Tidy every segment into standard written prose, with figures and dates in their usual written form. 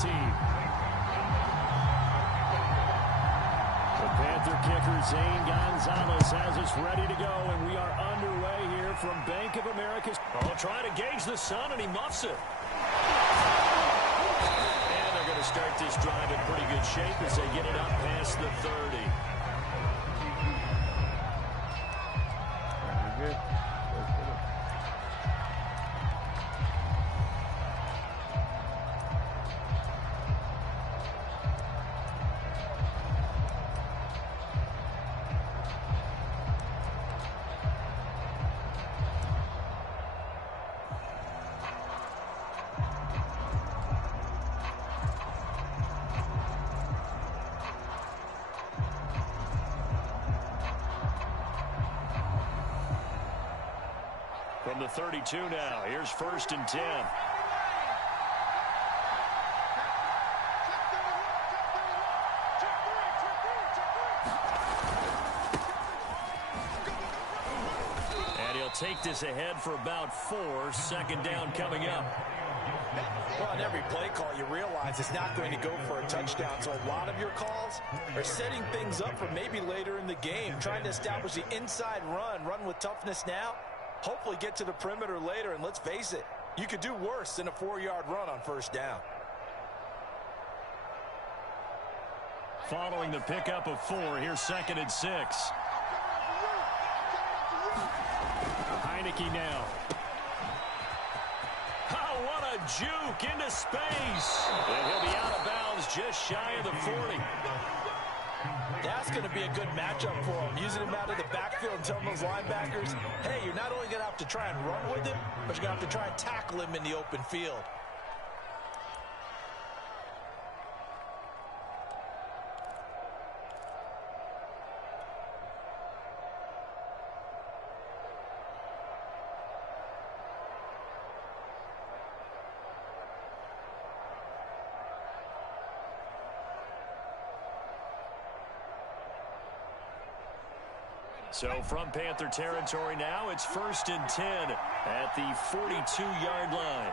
team. The Panther kicker, Zane Gonzalez, has us ready to go, and we are underway here from Bank of America. Oh, trying to gauge the sun, and he muffs it. And they're going to start this drive in pretty good shape as they get it up past the 30. Good. From the 32 now, here's 1st and 10. And he'll take this ahead for about 4. 2nd down coming up. Well, on every play call, you realize it's not going to go for a touchdown. So a lot of your calls are setting things up for maybe later in the game, trying to establish the inside run with toughness now. Hopefully get to the perimeter later, and let's face it, you could do worse than a 4-yard run on 1st down. Following the pickup of 4, here's 2nd and 6. Heineke now. Oh, what a juke into space. And he'll be out of bounds just shy of the 40. That's going to be a good matchup for him, using him out of the backfield and telling those linebackers, hey, you're not only going to have to try and run with him, but you're going to have to try and tackle him in the open field. So from Panther territory now, it's 1st and 10 at the 42-yard line.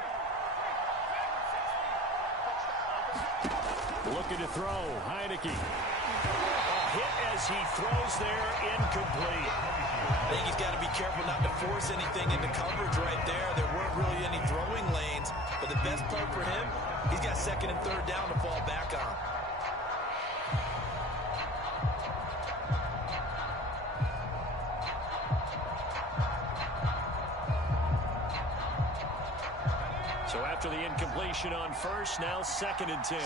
Looking to throw, Heineke. A hit as he throws there, incomplete. I think he's got to be careful not to force anything into coverage right there. There weren't really any throwing lanes, but the best part for him, he's got 2nd and 3rd down to fall back on. So after the incompletion on 1st, now 2nd and 10. A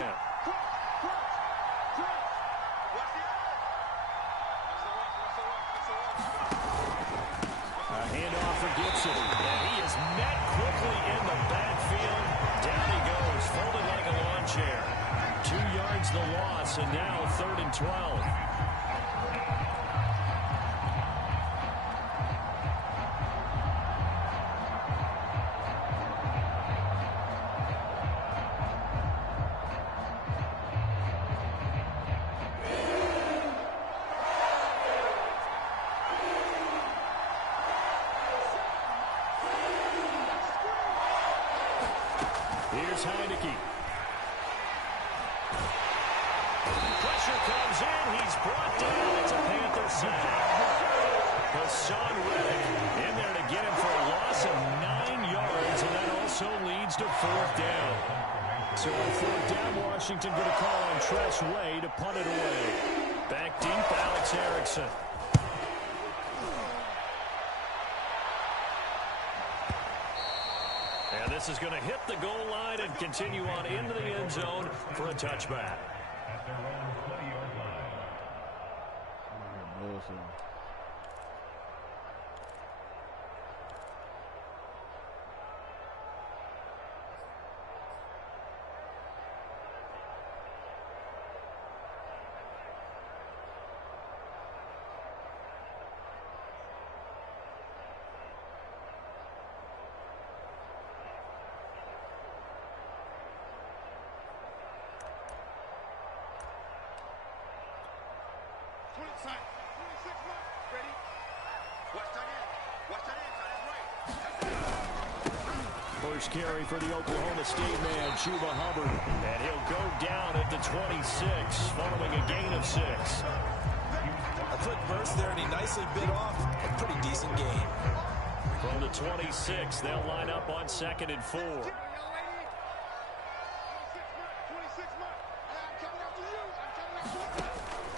handoff for Gibson. And he is met quickly in the backfield. Down he goes, folded like a lawn chair. 2 yards the loss, and now 3rd and 12. Here's Heineke. Pressure comes in. He's brought down. It's a Panther sack. Hassan Reddick in there to get him for a loss of 9 yards, and that also leads to 4th down. So on 4th down, Washington going to call on Tress Way to punt it away. Back deep, Alex Erickson. And this is going to hit the goal line and continue on into the end zone for a touchback. First carry for the Oklahoma State man, Chuba Hubbard. And he'll go 26 following a gain of 6. A quick burst there, and he nicely bit off a pretty decent gain. From the 26, they'll line up on 2nd and 4.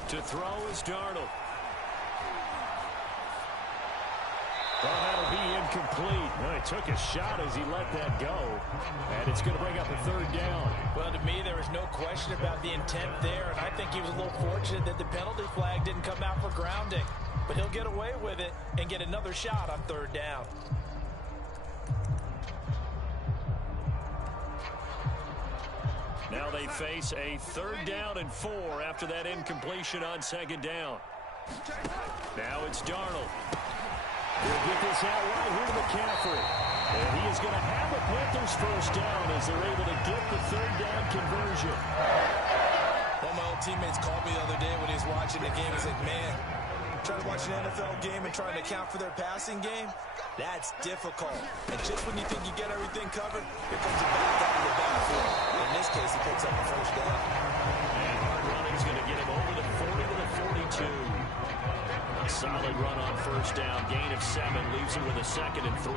To throw is Darnold. Well, that'll be incomplete. Well, he took a shot as he let that go. And it's going to bring up a 3rd down. Well, to me, there was no question about the intent there, and I think he was a little fortunate that the penalty flag didn't come out for grounding. But he'll get away with it and get another shot on 3rd down. Now they face a 3rd down and 4 after that incompletion on 2nd down. Now it's Darnold. He'll get this out right here to McCaffrey. And he is going to have the Panthers 1st down as they're able to get the 3rd down conversion. One of my old teammates called me the other day when he was watching the game. He's like, man, trying to watch an NFL game and trying to account for their passing game, that's difficult. And just when you think you get everything covered, here comes a back out of the backfield. In this case, he picks up the 1st down. And hard running is going to get him over the 40 to the 42. A solid run on 1st down. Gain of 7 leaves him with a 2nd and 3.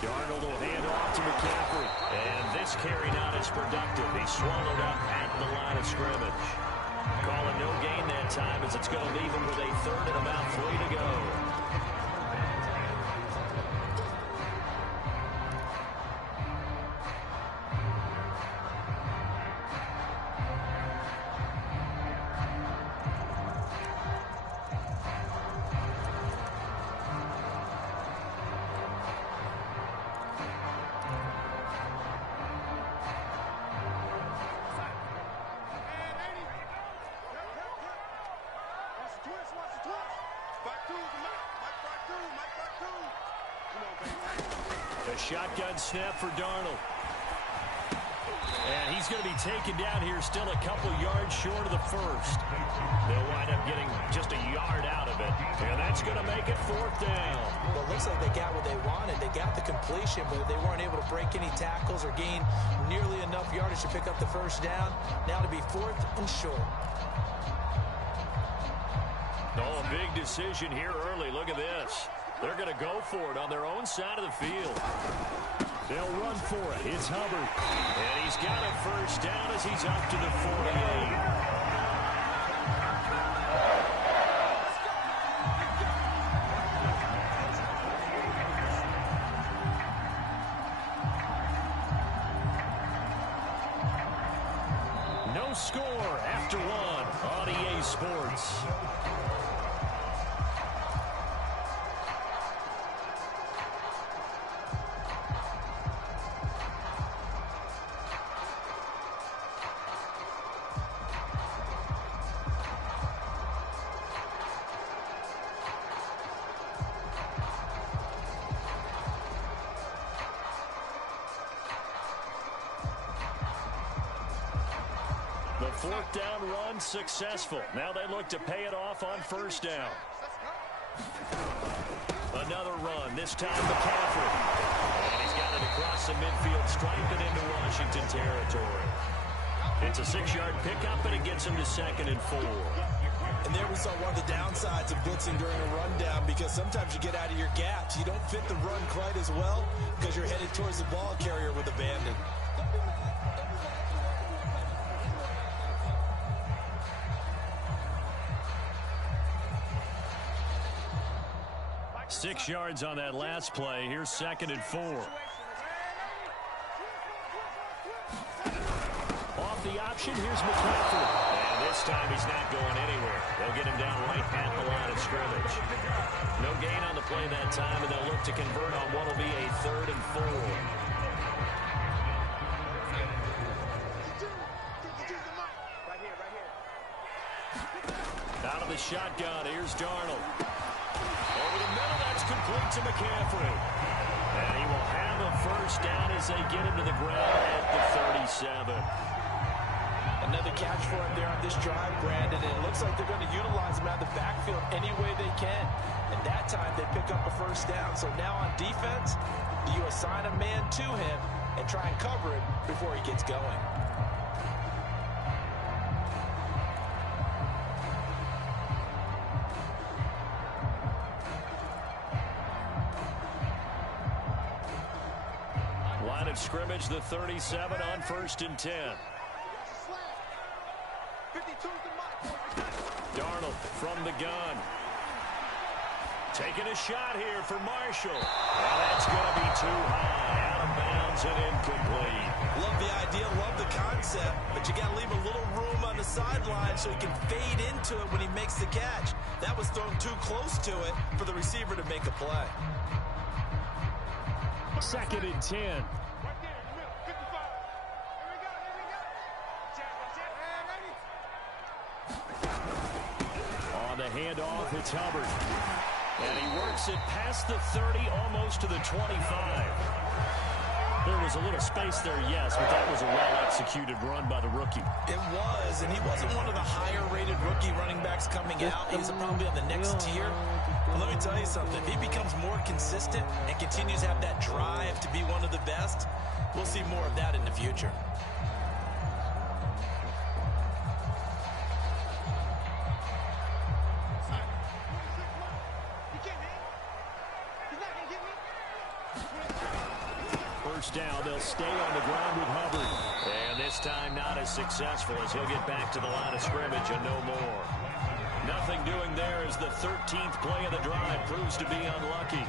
Darnold will hand off to McCaffrey. And this carry not as productive. He swallowed up at the line of scrimmage. Call it no gain that time as it's going to leave him with a 3rd and about 3 to go. A shotgun snap for Darnold. And he's going to be taken down here still a couple yards short of the 1st. They'll wind up getting just a yard out of it. And that's going to make it 4th down. Well, it looks like they got what they wanted. They got the completion, but they weren't able to break any tackles or gain nearly enough yardage to pick up the 1st down. Now to be 4th and short. Oh, a big decision here early. Look at this. They're going to go for it on their own side of the field. They'll run for it. It's Hubbard. And he's got a 1st down as he's up to the 48. No score after 1 on EA Sports. The 4th down run successful. Now they look to pay it off on 1st down. Another run, this time McCaffrey. And he's got it across the midfield stripe and into Washington territory. It's a 6-yard pickup, and it gets him to 2nd and 4. And there we saw one of the downsides of blitzing during a rundown, because sometimes you get out of your gaps. You don't fit the run quite as well because you're headed towards the ball carrier with abandon. Six yards on that last play. Here's 2nd and 4. Off the option, here's McCaffrey. And this time he's not going anywhere. They'll get him down right at the line of scrimmage. No gain on the play that time, and they'll look to convert on what will be a 3rd and 4. Out of the shotgun, here's Darnold. Over the middle, that's complete to McCaffrey. And he will have a 1st down as they get him to the ground at the 37. Another a catch for him there on this drive, Brandon, and it looks like they're going to utilize him out of the backfield any way they can. And that time they pick up a first down. So now on defense, do you assign a man to him and try and cover it before he gets going? Line of scrimmage, the 37 on 1st and 10. Darnold from the gun. Taking a shot here for Marshall. And that's going to be too high. Out of bounds and incomplete. Love the idea, love the concept, but you got to leave a little room on the sideline so he can fade into it when he makes the catch. That was thrown too close to it for the receiver to make a play. 2nd and 10. On the handoff, it's Hubbard. And he works it past the 30, almost to the 25. There was a little space there, yes, but that was a well-executed run by the rookie. It was, and he wasn't one of the higher-rated rookie running backs coming out. He's probably on the next tier. But let me tell you something. If he becomes more consistent and continues to have that drive to be one of the best, we'll see more of that in the future. First down, they'll stay on the ground with Hubbard. And this time not as successful as he'll get back to the line of scrimmage and no more. Nothing doing there as the 13th play of the drive proves to be unlucky.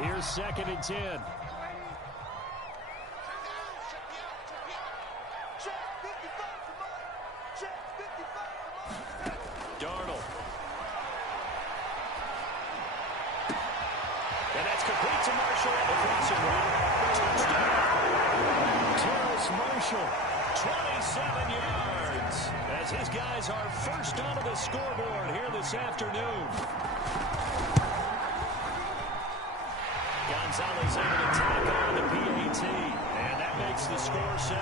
Here's 2nd and 10. Darnold. And that's complete to Marshall at the crossing route. Touchdown. Terrace Marshall, 27 yards. As his guys are first onto the scoreboard here this afternoon. Gonzalez able to tack on the PAT, and that makes the score 7-0.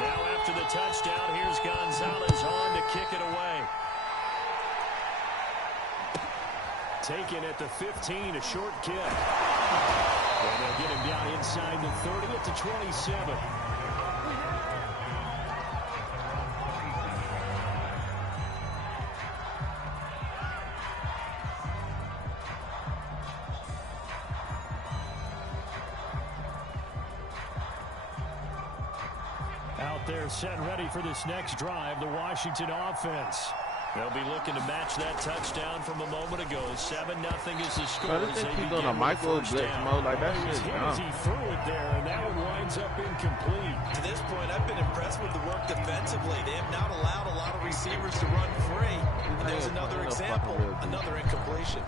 Now after the touchdown, here's Gonzalez on to kick it away. Taken at the 15, a short kick. And they'll get him down inside the 30 at the 27. Out there set ready for this next drive, the Washington offense. They'll be looking to match that touchdown from a moment ago. 7-0 is the score. Bro, this thing keep doing a micro blitz mode like that shit. He threw it there, and that one winds up incomplete. To this point, I've been impressed with the work defensively. They have not allowed a lot of receivers to run free. And there's another example, another incompletion.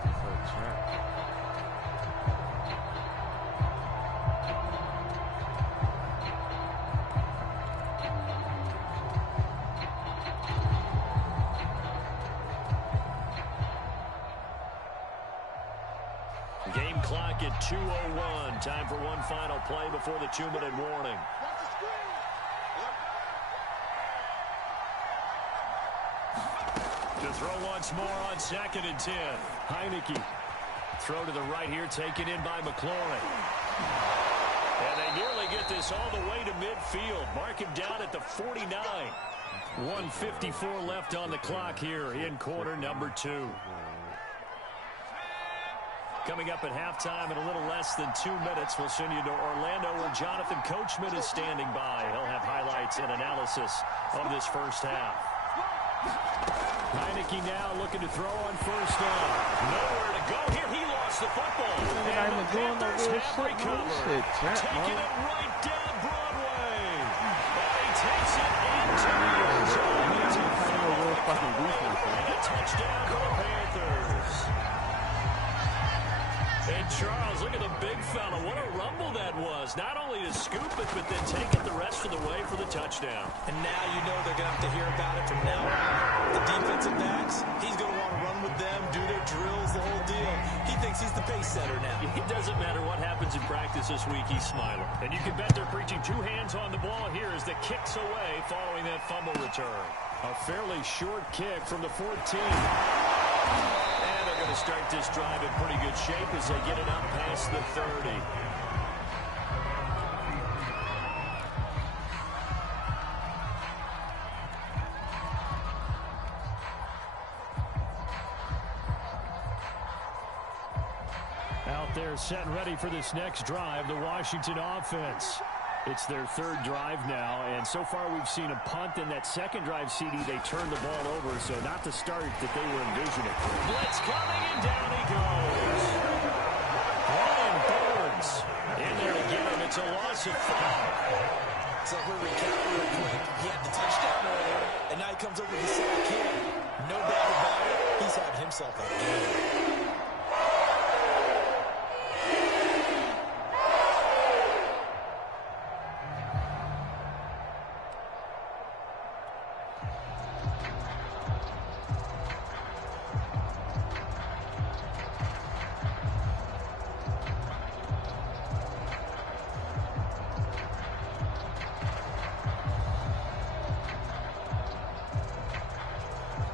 Game clock at 2:01. Time for one final play before the 2-minute warning. To throw once more on 2nd and 10. Heineke. Throw to the right here, taken in by McLaurin. And they nearly get this all the way to midfield. Mark him down at the 49. 1:54 left on the clock here in quarter number 2. Coming up at halftime in a little less than 2 minutes, we'll send you to Orlando where Jonathan Coachman is standing by. He'll have highlights and analysis of this first half. Heineke now looking to throw on first down. Nowhere to go here. He lost the football. And the Panthers have recovered. Taking it right down Broadway. And he takes it into the end zone. fucking defense, man. And a touchdown for the Panthers. And Charles, look at the big fella. What a rumble that was. Not only to scoop it, but then take it the rest of the way for the touchdown. And now you know they're going to have to hear about it from now on. The defensive backs, he's going to want to run with them, do their drills, the whole deal. He thinks he's the pace setter now. It doesn't matter what happens in practice this week, he's smiling. And you can bet they're preaching two hands on the ball here as the kick's away following that fumble return. A fairly short kick from the 14. And they're going to start this drive in pretty good shape as they get it up past the 30. Out there set and ready for this next drive, the Washington offense. It's their third drive now, and so far we've seen a punt. In that second drive, CD, they turned the ball over, so not the start that they were envisioning. Blitz coming, and down he goes. Brian Burns in there to get him. It's a loss of 5. So we'll recap real quick. He had the touchdown earlier, and now he comes over the sack here. No doubt about it, he's having himself a game.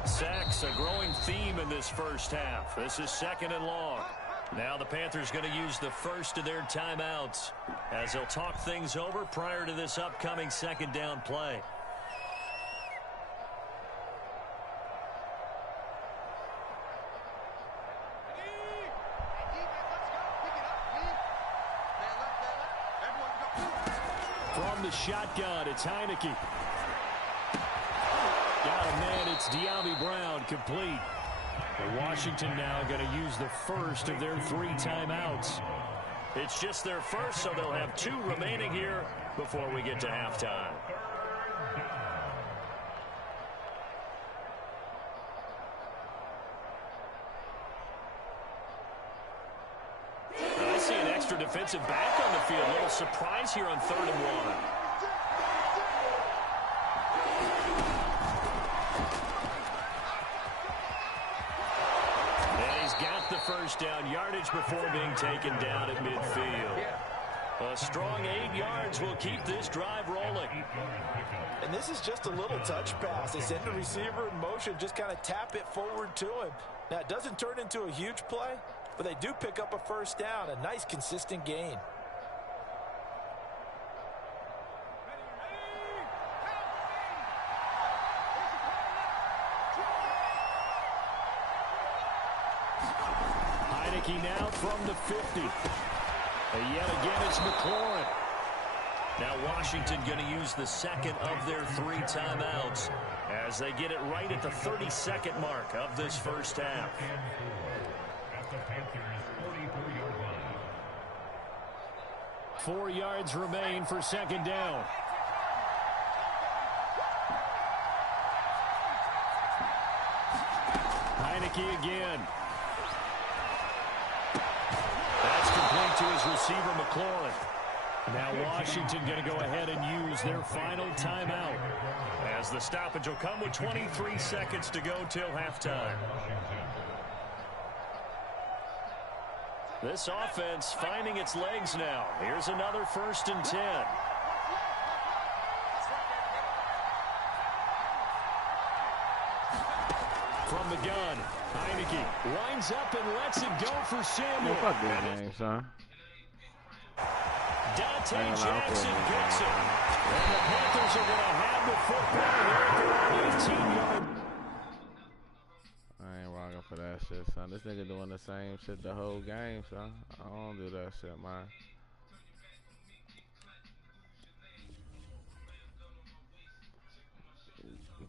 Sacks, a growing theme in this first half. This is 2nd and long. Now the Panthers going to use the first of their timeouts as they'll talk things over prior to this upcoming 2nd down play. From the shotgun, it's Heineke. Got a man, it's De'Ami Brown, complete. Washington now going to use the first of their 3 timeouts. It's just their first, so they'll have 2 remaining here before we get to halftime. I see an extra defensive back on the field. A little surprise here on 3rd and 1. First down yardage before being taken down at midfield. A strong 8 yards will keep this drive rolling. And this is just a little touch pass. They send the receiver in motion, just kind of tap it forward to him. Now, it doesn't turn into a huge play, but they do pick up a first down, a nice, consistent gain. Now from the 50. And yet again, it's McLaurin. Now Washington going to use the second of their 3 timeouts as they get it right at the 32nd mark of this first half. 4 yards remain for 2nd down. Heineke again. To his receiver, McLaurin. Now Washington going to go ahead and use their final timeout as the stoppage will come with 23 seconds to go till halftime. This offense finding its legs now. Here's another 1st and 10. From the gun, Heineke winds up and lets it go for Samuel. Fuck this game, son. Dante Jackson gets it. And the Panthers are going to have the football here at their 18-yard. I ain't rocking for that shit, son. This nigga doing the same shit the whole game, son. I don't do that shit, man.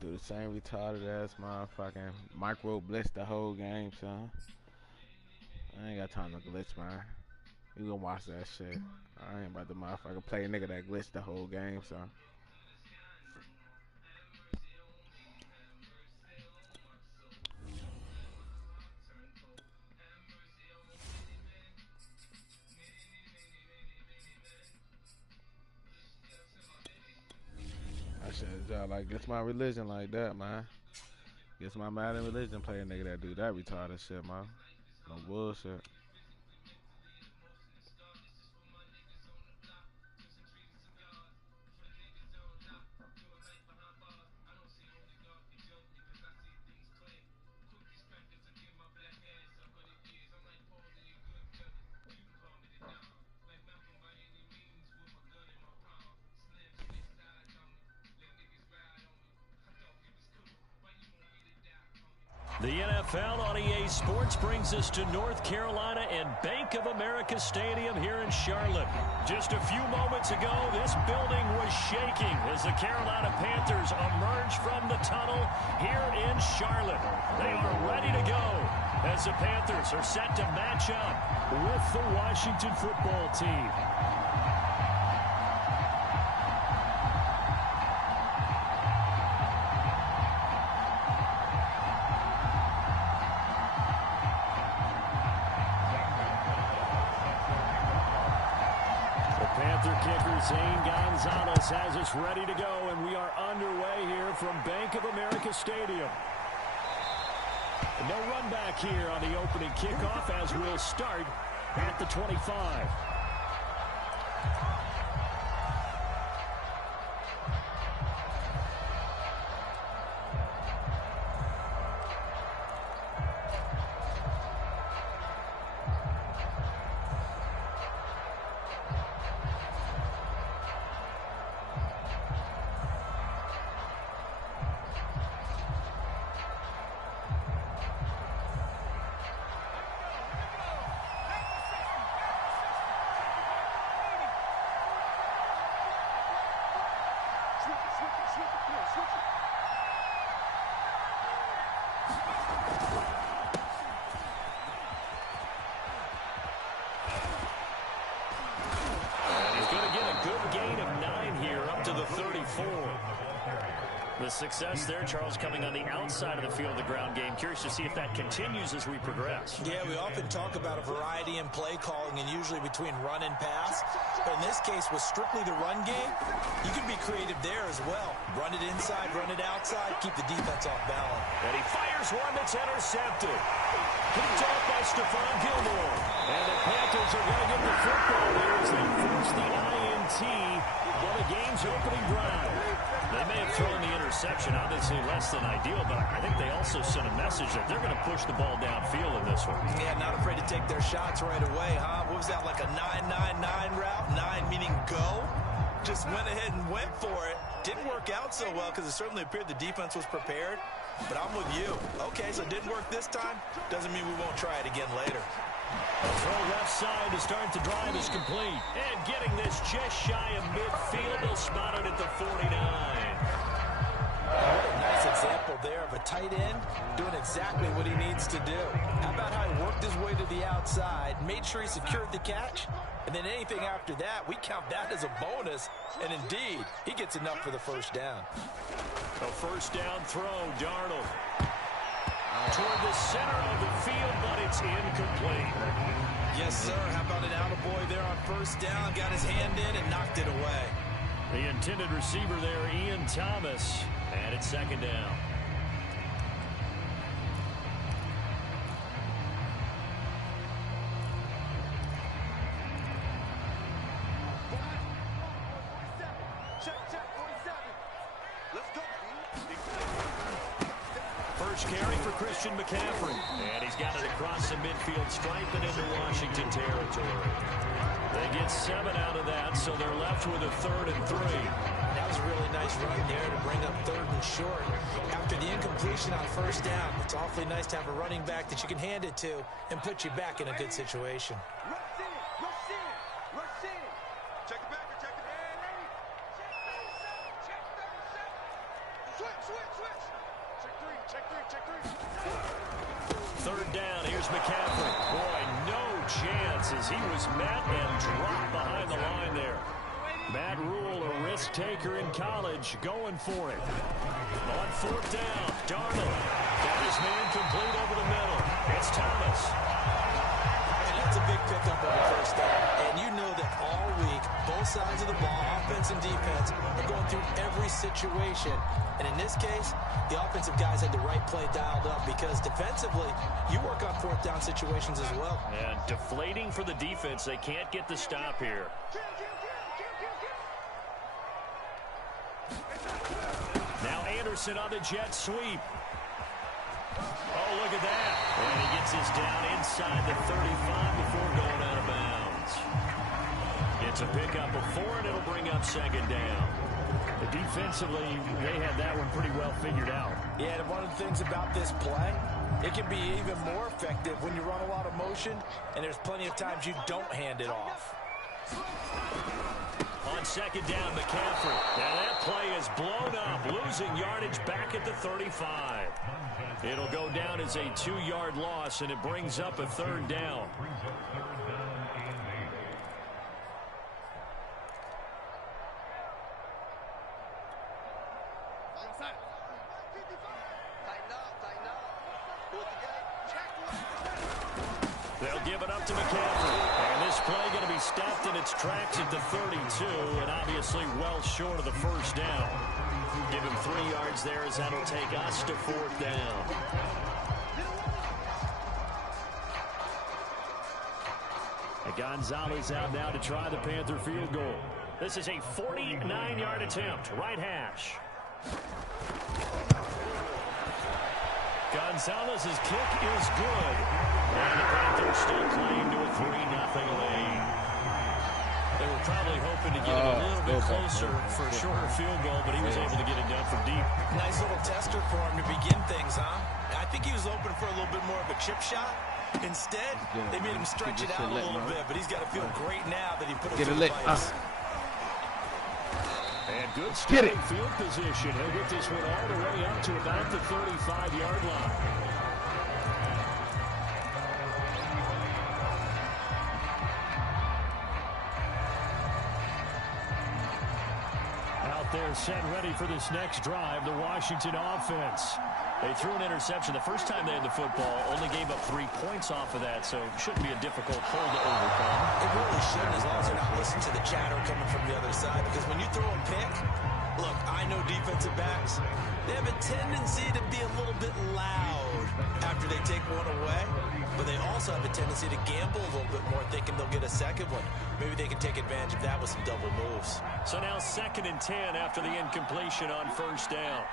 Do the same retarded ass motherfucking micro blitz the whole game, son. I ain't got time to glitch, man. You gonna watch that shit. I ain't about to motherfucker play a nigga that glitched the whole game, son. job like it's my religion like that, man. It's my Madden religion play a nigga that do that retarded shit, man. No bullshit. The NFL on EA Sports brings us to North Carolina and Bank of America Stadium here in Charlotte. Just a few moments ago, this building was shaking as the Carolina Panthers emerged from the tunnel here in Charlotte. They are ready to go as the Panthers are set to match up with the Washington football team. Zane Gonzalez has us ready to go, and we are underway here from Bank of America Stadium. No run back here on the opening kickoff as we'll start at the 25. The success there, Charles, coming on the outside of the field of the ground game. Curious to see if that continues as we progress. Yeah, we often talk about a variety in play calling and usually between run and pass. But in this case, with strictly the run game, you can be creative there as well. Run it inside, run it outside, keep the defense off balance. And he fires one that's intercepted. Picked off by Stephon Gilmore. And the Panthers are going to get the football here as they force the INT on the game's opening drive. They may have thrown the interception, obviously less than ideal, but I think they also sent a message that they're going to push the ball downfield in this one. Yeah, not afraid to take their shots right away, huh? What was that, like a 9-9-9 route? 9 meaning go? Just went ahead and went for it. Didn't work out so well because it certainly appeared the defense was prepared. But I'm with you. Okay, so it didn't work this time. Doesn't mean we won't try it again later. A throw left side to start the drive is complete. And getting this just shy of midfield. They'll spot it at the 49. What a nice example there of a tight end doing exactly what he needs to do. How about how he worked his way to the outside, made sure he secured the catch, and then anything after that, we count that as a bonus. And indeed, he gets enough for the first down. A first down throw, Darnold. Toward the center of the field, but it's incomplete. Yes, sir. How about an attaboy there on first down? Got his hand in and knocked it away. The intended receiver there, Ian Thomas. And it's second down. First carry for Christian McCaffrey. And he's got it across the midfield stripe and into Washington territory. They get 7 out of that, so they're left with a 3rd and 3. That was a really nice run there to bring up 3rd and short. After the incompletion on first down, it's awfully nice to have a running back that you can hand it to and put you back in a good situation. Third down, here's McCaffrey. Boy, no chance as he was met and dropped behind the line there. Matt Rule, a risk taker in college, going for it. On 4th down, Darnold got his man complete over the middle. It's Thomas. And that's a big pickup on the first down. And you know that all week, both both sides of the ball, offense and defense, are going through every situation. And in this case, the offensive guys had the right play dialed up because defensively, you work on fourth down situations as well. And deflating for the defense. They can't get the stop here. Now Anderson on the jet sweep. Oh, look at that. And he gets his down inside the 35 before going out of bounds. It's a pickup of 4, and it'll bring up second down. Defensively, they had that one pretty well figured out. Yeah, and one of the things about this play, it can be even more effective when you run a lot of motion, and there's plenty of times you don't hand it off. On second down, McCaffrey. Now that play is blown up, losing yardage back at the 35. It'll go down as a 2-yard loss, and it brings up a third down. They'll give it up to McCaffrey. And this play going to be stopped in its tracks at the 32, and obviously well short of the first down. Give him 3 yards there as that'll take us to fourth down. And Gonzalez out now to try the Panther field goal. This is a 49-yard attempt, right hash. Gonzalez's kick is good. And the Panthers still claim to a 3-0 lead. They were probably hoping to get it a little bit closer for a shorter field goal, but he was able to get it done from deep. Nice little tester for him to begin things, huh? I think he was open for a little bit more of a chip shot. Instead, they made him stretch it out a little bit, but he's got to feel great now that he put it to the ice. And good starting field position. He'll get this one all the way up to about the 35-yard line. Out there set ready for this next drive, the Washington offense. They threw an interception the first time they had the football, only gave up 3 points off of that, so shouldn't be a difficult hole to overcome. It really shouldn't, as long as they're not listening to the chatter coming from the other side, because when you throw a pick, look, I know defensive backs, they have a tendency to be a little bit loud after they take one away, but they also have a tendency to gamble a little bit more, thinking they'll get a second one. Maybe they can take advantage of that with some double moves. So now 2nd and 10 after the incompletion on first down.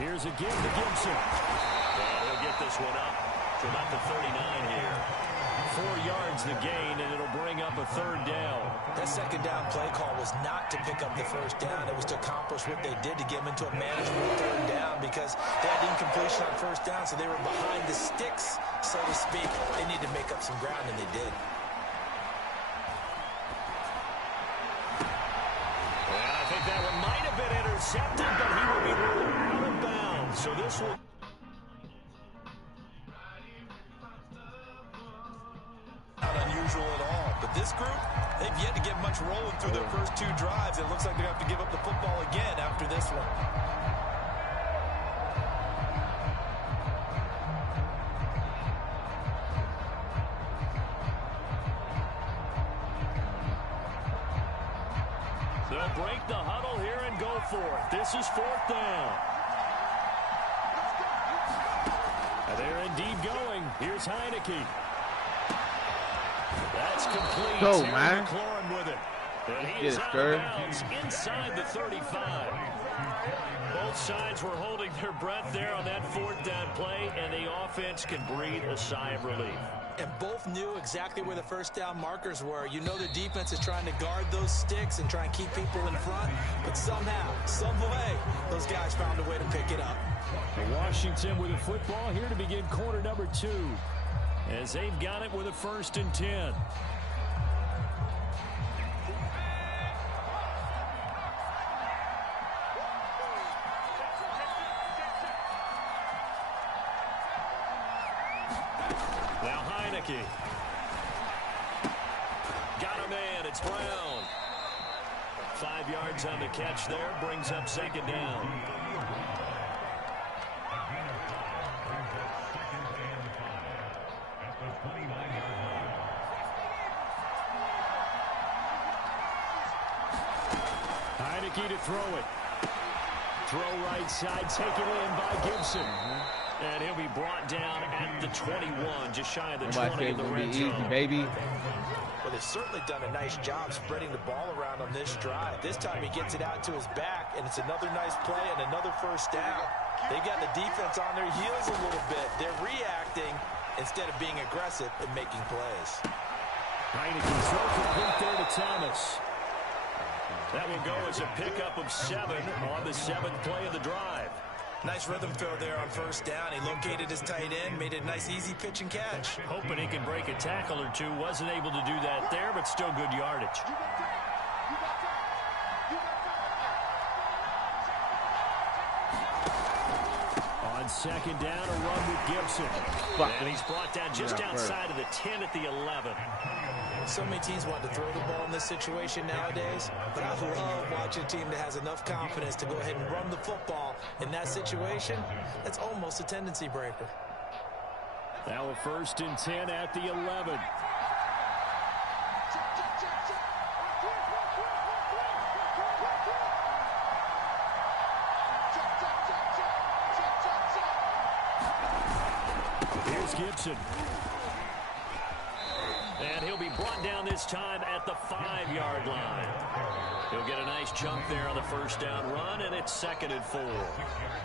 Here's a give to Gibson. Well, he'll get this one up to about the 39 here. 4 yards the gain, and it'll bring up a third down. That second down play call was not to pick up the first down. It was to accomplish what they did to get them into a manageable third down because they had incompletion on first down, so they were behind the sticks, so to speak. They need to make up some ground, and they did. Well, I think that one might have been intercepted, but he will be ruled out of bounds. So this will... Not unusual at all, but this group, they've yet to get much rolling through their first 2 drives. It looks like they're going to have to give up the football again after this one. They'll break the huddle here and go for it. This is 4th down. And they're indeed going. Here's Heineke. That's complete. Go, Terry man. McLaurin with it. And he is out of bounds inside the 35. Both sides were holding their breath there on that 4th down play, and the offense can breathe a sigh of relief. And both knew exactly where the first down markers were. You know the defense is trying to guard those sticks and try and keep people in front, but somehow, some way, those guys found a way to pick it up. Washington with the football here to begin quarter number 2. As they've got it with a 1st and 10. Now Heineke. Got a man. It's Brown. 5 yards on the catch there. Brings up 2nd down. Heineke to throw it. Throw right side, taken in by Gibson. And he'll be brought down at the 21, just shy of the 20 of the red zone. Easy, baby. Well, they've certainly done a nice job spreading the ball around on this drive. This time he gets it out to his back, and it's another nice play and another first down. They've got the defense on their heels a little bit. They're reacting instead of being aggressive and making plays. Heineke throw complete there to Thomas. That will go as a pickup of 7 on the 7th play of the drive. Nice rhythm throw there on first down. He located his tight end, made a nice easy pitch and catch. Hoping he can break a tackle or two. Wasn't able to do that there, but still good yardage. On second down, a run with Gibson. And he's brought down just outside of the 10 at the 11. So many teams want to throw the ball in this situation nowadays, but I love watching a team that has enough confidence to go ahead and run the football in that situation. That's almost a tendency breaker. Now a 1st and 10 at the 11. Here's Gibson. And he'll be brought down this time at the 5-yard line. He'll get a nice chunk there on the first down run, and it's 2nd and 4.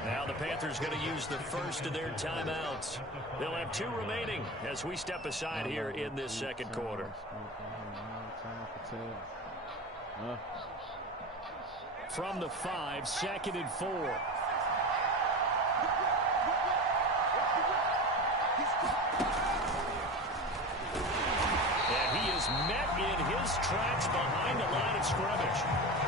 Now the Panthers going to use the first of their timeouts. They'll have 2 remaining as we step aside here in this second quarter. From the 5, 2nd and 4. Met in his tracks behind the line of scrimmage.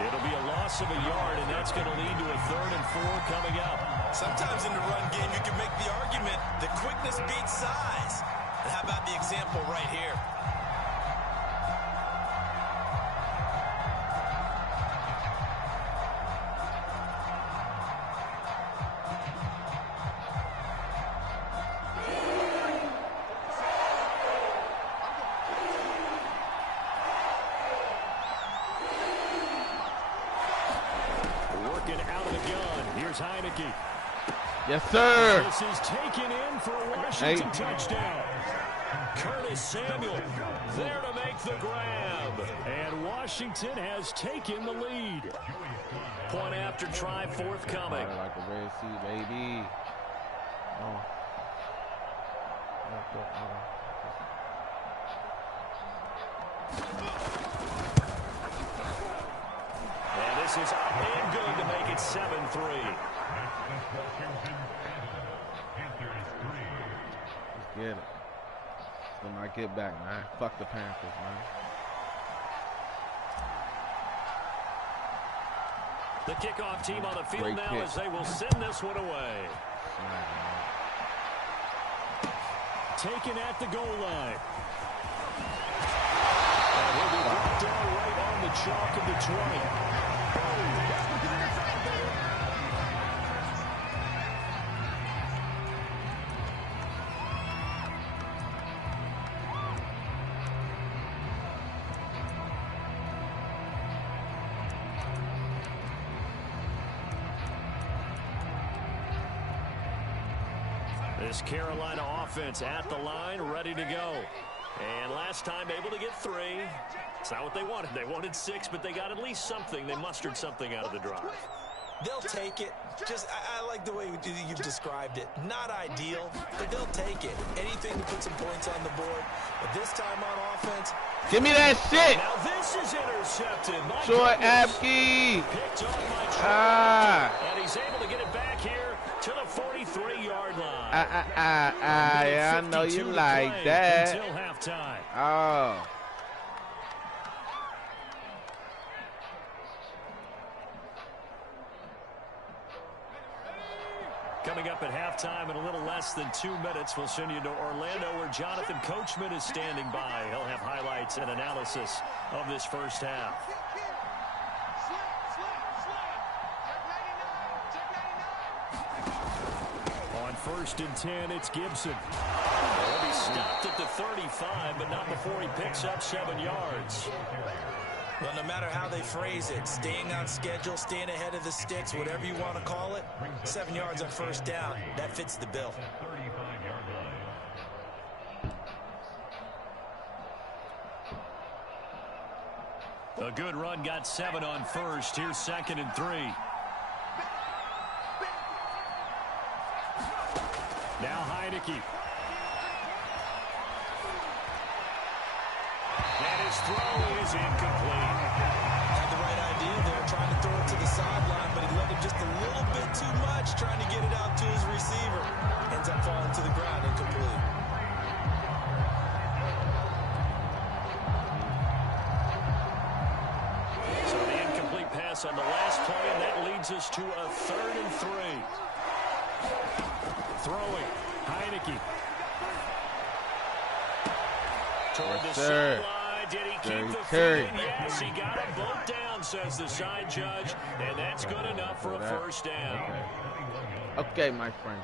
It'll be a loss of a yard, and that's going to lead to a 3rd and 4 coming up. Sometimes in the run game, you can make the argument that quickness beats size. And how about the example right here? Heineke. Yes, sir. This is taken in for a Washington touchdown. Curtis Samuel there to make the grab. And Washington has taken the lead. Point after try forthcoming. Like a Red Sea, baby. And this is up and good to make it 7-3. Let's get it. They might get back, man. Fuck the Panthers, man. The kickoff team on the field now as they will send this one away. Taken at the goal line. And he'll be brought down right on the chalk of the 20. This Carolina offense at the line, ready to go. And last time able to get 3. It's not what they wanted. They wanted 6, but they got at least something. They mustered something out of the drive. They'll take it. I like the way you've described it. Not ideal, but they'll take it. Anything to put some points on the board. But this time on offense. Give me that shit. Now this is intercepted. Short Abke. Picked up by and he's able to get it back here to the 43-yard line. Yeah, I know you like that. Until halftime. Oh. Coming up at halftime in a little less than 2 minutes, we'll send you to Orlando where Jonathan Coachman is standing by. He'll have highlights and analysis of this first half. On 1st and 10, it's Gibson. He'll be stopped at the 35, but not before he picks up 7 yards. Well, no matter how they phrase it, staying on schedule, staying ahead of the sticks, whatever you want to call it, 7 yards on first down, that fits the bill. A good run got 7 on first. Here's 2nd and 3. Now Heineke. And his throw is incomplete. Had the right idea there, trying to throw it to the sideline, but he let him just a little bit too much, trying to get it out to his receiver. Ends up falling to the ground, incomplete. So the incomplete pass on the last play, and that leads us to a 3rd and 3. Throwing, Heineke. Toward the sideline. Did he keep the feet in? Yes, he got them both down, says the side judge, and that's good enough for a first down. Okay, my friend.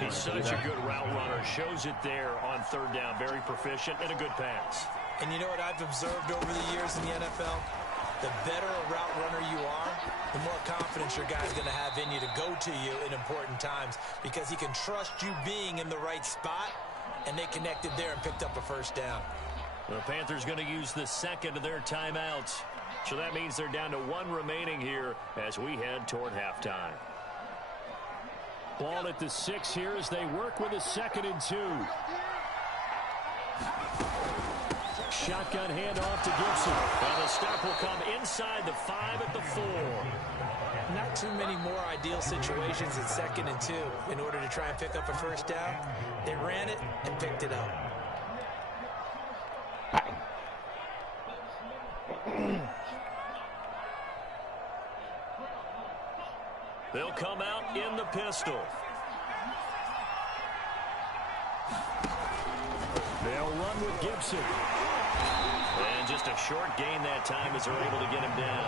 He's such a good route runner. Shows it there on 3rd down. Very proficient and a good pass. And you know what I've observed over the years in the NFL? The better a route runner you are, the more confidence your guy's going to have in you to go to you in important times because he can trust you being in the right spot, and they connected there and picked up a first down. The Panthers going to use the 2nd of their timeouts. So that means they're down to 1 remaining here as we head toward halftime. Ball at the 6 here as they work with a 2nd and 2. Shotgun handoff to Gibson. And the stop will come inside the 5 at the 4. Not too many more ideal situations at 2nd and 2 in order to try and pick up a first down. They ran it and picked it up. They'll come out in the pistol. They'll run with Gibson. And just a short gain that time as they're able to get him down.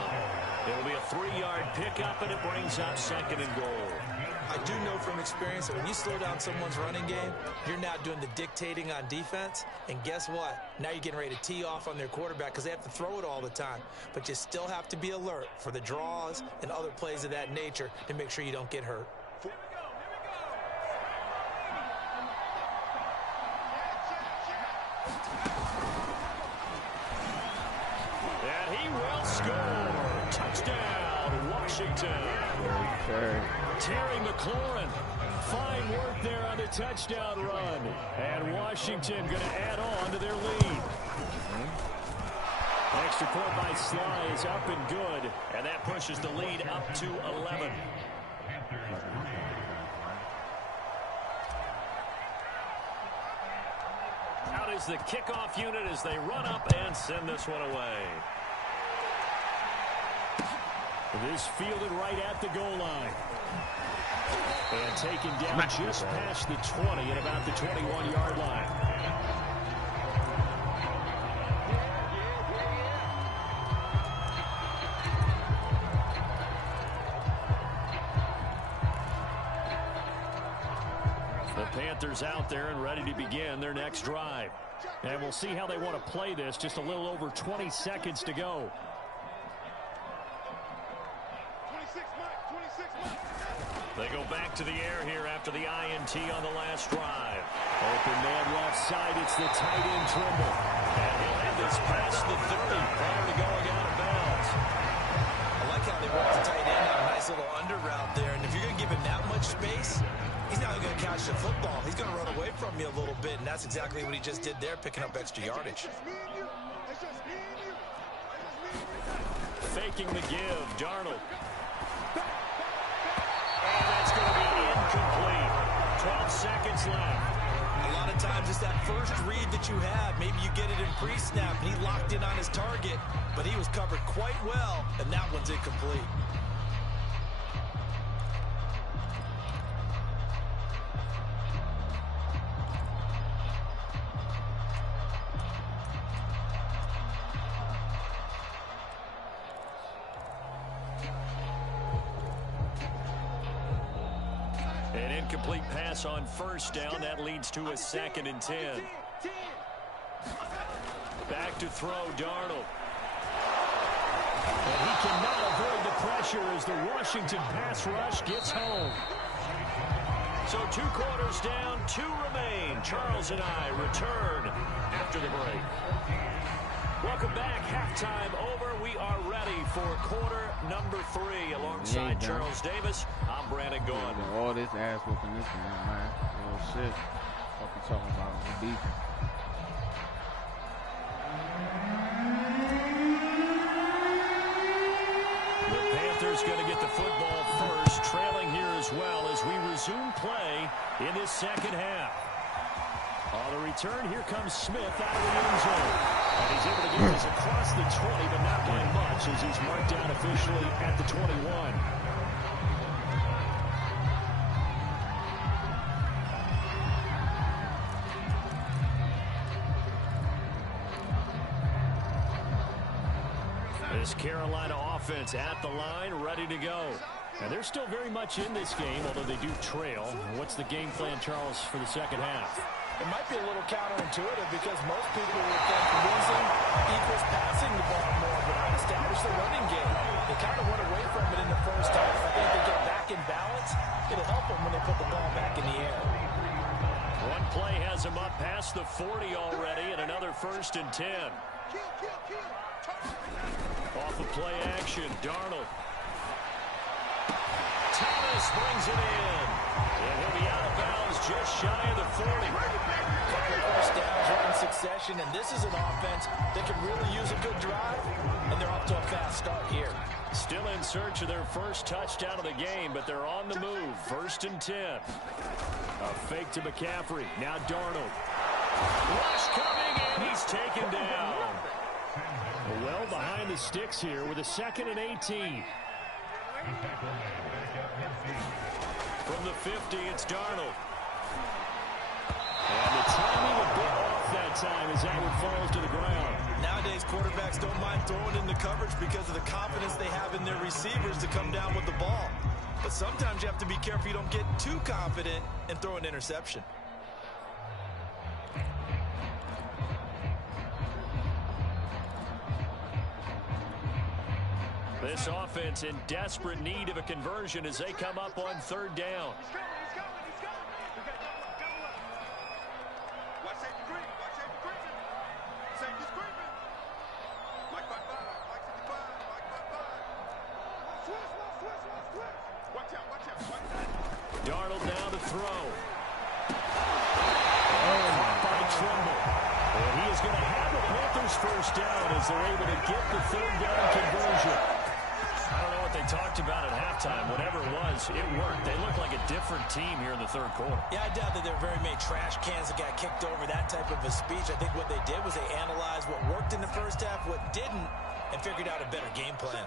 It'll be a 3-yard pickup, and it brings up 2nd and goal. I do know from experience that when you slow down someone's running game, you're now doing the dictating on defense. And guess what? Now you're getting ready to tee off on their quarterback because they have to throw it all the time. But you still have to be alert for the draws and other plays of that nature to make sure you don't get hurt. And he will score. Touchdown, Washington. Terry McLaurin. Fine work there on the touchdown run. And Washington going to add on to their lead. Extra point by Sly is up and good. And that pushes the lead up to 11. Out is the kickoff unit as they run up and send this one away. This fielded right at the goal line. And taken down just past the 20 at about the 21-yard line. The Panthers out there and ready to begin their next drive. And we'll see how they want to play this. Just a little over 20 seconds to go. They go back to the air here after the INT on the last drive. Open man left side. It's the tight end Trimble. And he'll have this past the 30 prior to going out of bounds. I like how they work the tight end on a nice little under route there. And if you're going to give him that much space, he's not going to catch the football. He's going to run away from you a little bit. And that's exactly what he just did there, picking up extra yardage. Faking the give. Darnold. And that's going to be incomplete. 12 seconds left. A lot of times it's that first read that you have. Maybe you get it in pre-snap, and he locked in on his target, but he was covered quite well, and that one's incomplete. An incomplete pass on first down. That leads to a 2nd and 10. Back to throw, Darnold. And he cannot avoid the pressure as the Washington pass rush gets home. So 2 quarters down, 2 remain. Charles and I return after the break. Welcome back. Halftime over. We are ready for quarter number 3. Alongside Charles Davis, I'm Brandon Gaughan. All this ass whooping this game, man. Oh, shit. What you talking about? We beefing. The Panthers going to get the football first, trailing here as well as we resume play in this second half. On the return, here comes Smith out of the end zone. And he's able to get this across the 20, but not by much as he's marked down officially at the 21. This Carolina offense at the line, ready to go. And they're still very much in this game, although they do trail. What's the game plan, Charles, for the second half? It might be a little counterintuitive because most people would think losing equals passing the ball more, but not establish the running game. They kind of went away from it in the first half. I think they get back in balance. It'll help them when they put the ball back in the air. One play has them up past the 40 already, and another 1st and 10. Off of play action, Darnold. Thomas brings it in. And he'll be out of bounds just shy of the 40. Couple of first downs right in succession, and this is an offense that can really use a good drive, and they're off to a fast start here. Still in search of their first touchdown of the game, but they're on the move. 1st and 10. A fake to McCaffrey. Now Darnold. Rush coming, and he's taken down. Well behind the sticks here with a 2nd and 18. From the 50, it's Darnold. And the timing a bit off that time as that one falls to the ground. Nowadays, quarterbacks don't mind throwing in the coverage because of the confidence they have in their receivers to come down with the ball. But sometimes you have to be careful you don't get too confident and throw an interception. This offense in desperate need of a conversion as they come up on 3rd down. Darnold now to throw. By Trimble. And he is going to have the Panthers 1st down as they're able to get the 3rd down conversion. I don't know what they talked about at halftime. Whatever it was, it worked. They look like a different team here in the 3rd quarter. Yeah, I doubt that there were very many trash cans that got kicked over, that type of a speech. I think what they did was they analyzed what worked in the first half, what didn't, and figured out a better game plan.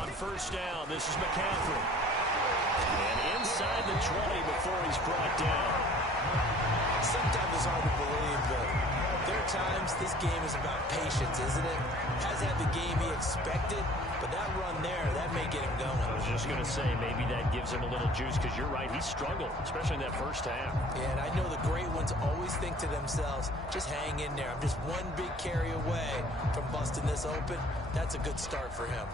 On 1st down, this is McCaffrey. And inside the 20 before he's brought down. Sometimes it's hard to believe, but there are times this game is about patience, isn't it? Hasn't had the game he expected, but that run there, that may get him going. I was just going to say, maybe that gives him a little juice, because you're right, he struggled, especially in that first half. Yeah, and I know the great ones always think to themselves, just hang in there. I'm just one big carry away from busting this open. That's a good start for him.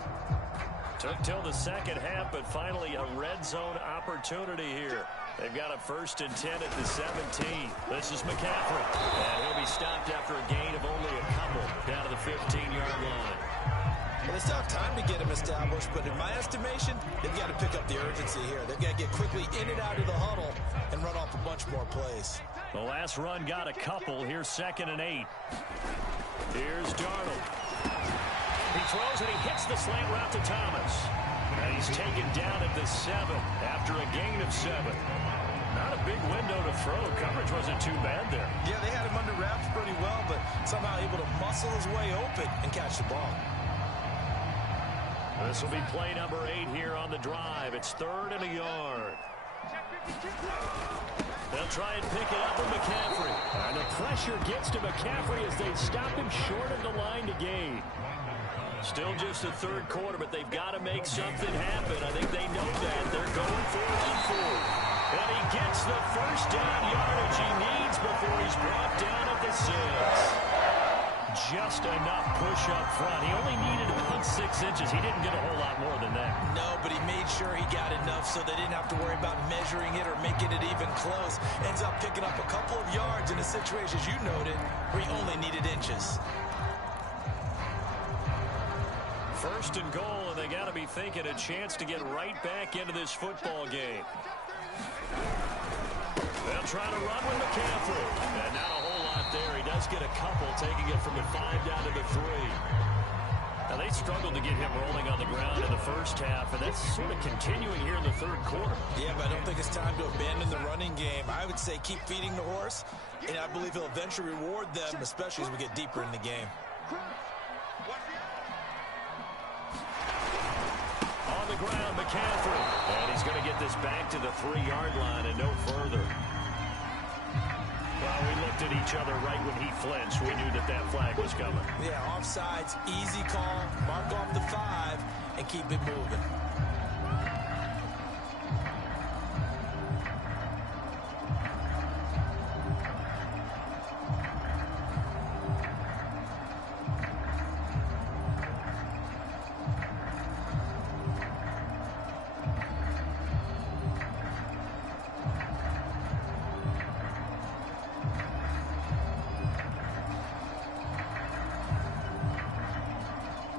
Took till the second half, but finally a red zone opportunity here. They've got a 1st and 10 at the 17. This is McCaffrey. And he'll be stopped after a gain of only a couple down to the 15-yard line. Well, they still have time to get him established, but in my estimation, they've got to pick up the urgency here. They've got to get quickly in and out of the huddle and run off a bunch more plays. The last run got a couple. Here's 2nd and 8. Here's Darnold. He throws and he hits the slant route to Thomas. And he's taken down at the 7 after a gain of 7. Not a big window to throw. Coverage wasn't too bad there. Yeah, they had him under wraps pretty well, but somehow able to muscle his way open and catch the ball. This will be play number 8 here on the drive. It's 3rd and a yard. They'll try and pick it up with McCaffrey. And the pressure gets to McCaffrey as they stop him short of the line to gain. Still just the 3rd quarter, but they've got to make something happen. I think they know that. They're going for it on 4th. And he gets the 1st down yardage he needs before he's brought down at the 6. just enough push up front. He only needed about 6 inches. He didn't get a whole lot more than that. No, but he made sure he got enough so they didn't have to worry about measuring it or making it even close. Ends up picking up a couple of yards in a situation, as you noted, where he only needed inches. First and goal, and they got to be thinking a chance to get right back into this football game. They'll try to run with McCaffrey. And not a whole lot there. He does get a couple, taking it from the 5 down to the 3. Now, they struggled to get him rolling on the ground in the first half, and that's sort of continuing here in the third quarter. Yeah, but I don't think it's time to abandon the running game. I would say keep feeding the horse, and I believe he'll eventually reward them, especially as we get deeper in the game. On the ground, McCaffrey. And he's going to get this back to the 3-yard line and no further. Well, we looked at each other right when he flinched. We knew that that flag was coming. Yeah, offsides, easy call, mark off the 5, and keep it moving.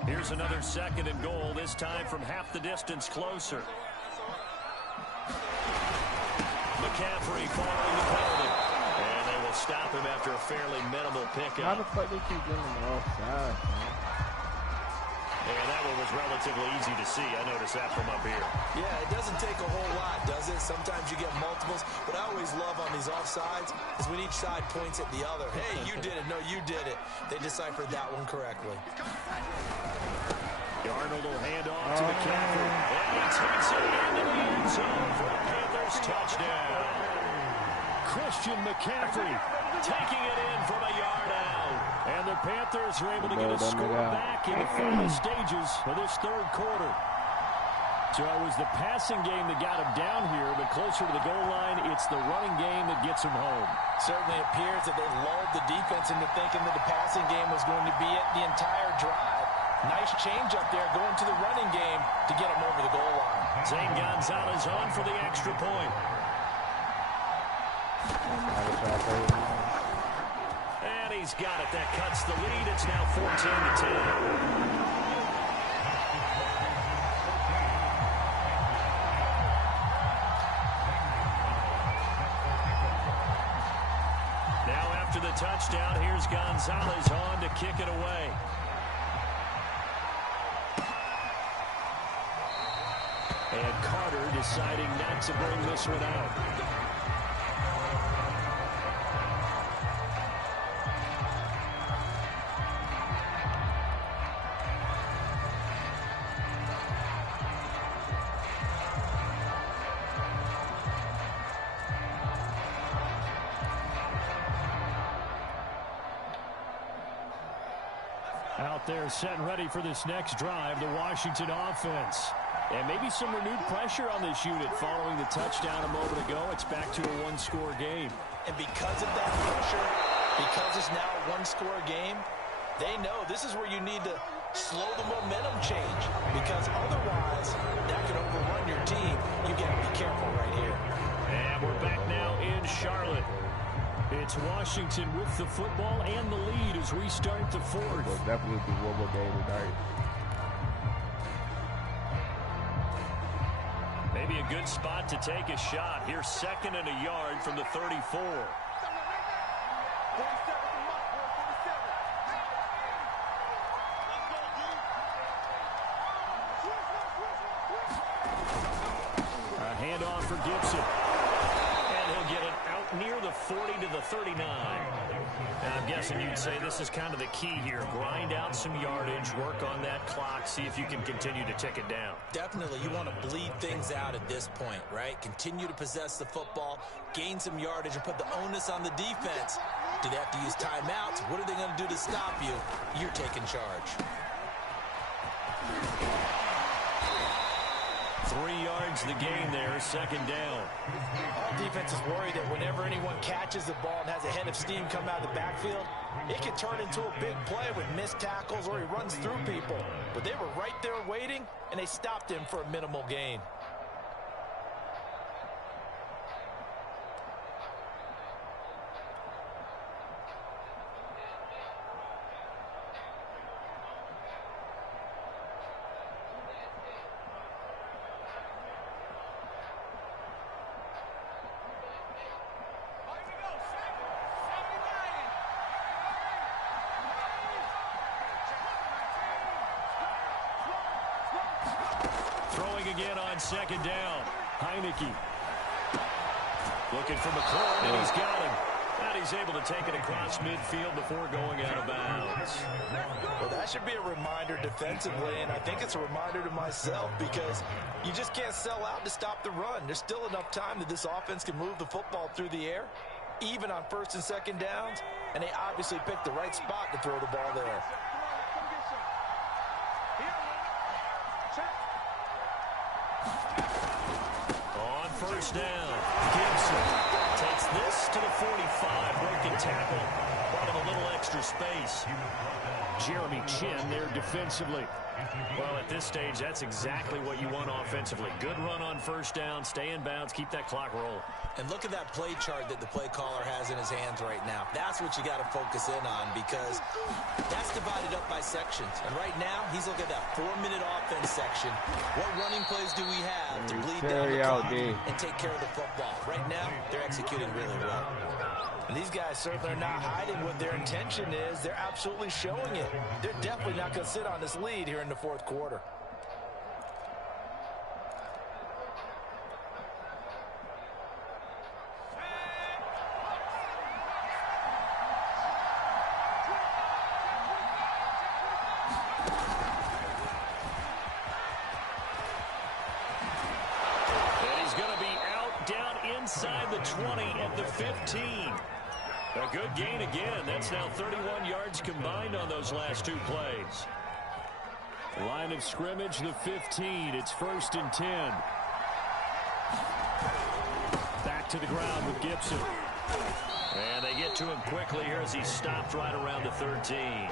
Here's another second and goal, this time from half the distance closer. McCaffrey following the penalty. And they will stop him after a fairly minimal pickup. How the fuck they keep getting them offside, man? And that one was relatively easy to see. I noticed that from up here. Yeah, it doesn't take a whole lot, does it? Sometimes you get multiples. What I always love on these offsides is when each side points at the other. Hey, you did it. No, you did it. They deciphered that one correctly. Darnold will hand off to McCaffrey. And he takes it into the end zone for a Panthers touchdown. Christian McCaffrey taking it in from a yard out. And the Panthers are able to get a score back in the final stages of this third quarter. So it was the passing game that got him down here, but closer to the goal line, it's the running game that gets him home. Certainly appears that they lulled the defense into thinking that the passing game was going to be it the entire drive. Nice change up there going to the running game to get him over the goal line. Zane Gonzalez on for the extra point. And he's got it. That cuts the lead. It's now 14-10. After the touchdown, here's Gonzalez on to kick it away. And Carter deciding not to bring this one out. Out there set and ready for this next drive, the Washington offense. And maybe some renewed pressure on this unit following the touchdown a moment ago. It's back to a one-score game. And because of that pressure, because it's now a one-score game, they know this is where you need to slow the momentum change. Because otherwise, that could overrun your team. You got to be careful right here. And we're back now in Charlotte. It's Washington with the football and the lead as we start the fourth. We'll definitely be one more game tonight. Maybe a good spot to take a shot. Here's second and a yard from the 34. A handoff for Gibson. And he'll get it out near the 40 to the 39. And I'm guessing you'd say this is kind of the key here. Grind out some yardage, work on that clock, see if you can continue to tick it down. Definitely, you want to bleed things out at this point, right? Continue to possess the football, gain some yardage, and put the onus on the defense. Do they have to use timeouts? What are they going to do to stop you? You're taking charge. 3 yards the gain there, second down. Our defense is worried that whenever anyone catches the ball and has a head of steam come out of the backfield, It can turn into a big play with missed tackles or he runs through people. But they were right there waiting, and they stopped him for a minimal gain. Again on second down. Heineke looking for McLaurin, and he's got him. And he's able to take it across midfield before going out of bounds. Well, that should be a reminder defensively, and I think it's a reminder to myself because you just can't sell out to stop the run. There's still enough time that this offense can move the football through the air, even on first and second downs, and they obviously picked the right spot to throw the ball there. On first down, Gibson takes this to the 45. Broken tackle. Brought him a little extra space. Jeremy Chin there defensively. Well, at this stage, that's exactly what you want offensively. Good run on first down, stay in bounds, keep that clock rolling. And look at that play chart that the play caller has in his hands right now. That's what you got to focus in on because that's divided up by sections. And right now, he's looking at that 4-minute offense section. What running plays do we have to bleed down the clock and take care of the football? Right now, they're executing really well. And these guys certainly are not hiding what their intention is. They're absolutely showing it. They're definitely not going to sit on this lead here in the fourth quarter. And he's going to be out down inside the 20 at the 15. A good gain again. That's now 31 yards combined on those last two plays. Line of scrimmage, the 15. It's 1st and 10. Back to the ground with Gibson. And they get to him quickly here as he stopped right around the 13.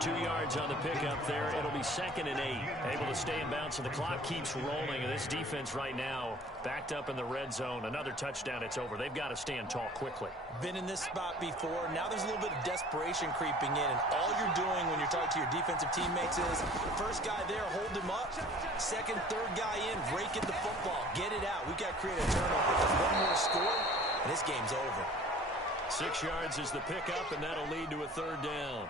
2 yards on the pickup there. It'll be 2nd and 8. Able to stay in bounds, and the clock keeps rolling. And this defense right now backed up in the red zone. Another touchdown, it's over. They've got to stand tall quickly. Been in this spot before. Now there's a little bit of desperation creeping in. And all you're doing when you're talking to your defensive teammates is first guy there, hold him up. Second, third guy in, break at the football. Get it out. We've got to create a turnover. Because one more score, and this game's over. 6 yards is the pickup, and that'll lead to a 3rd down.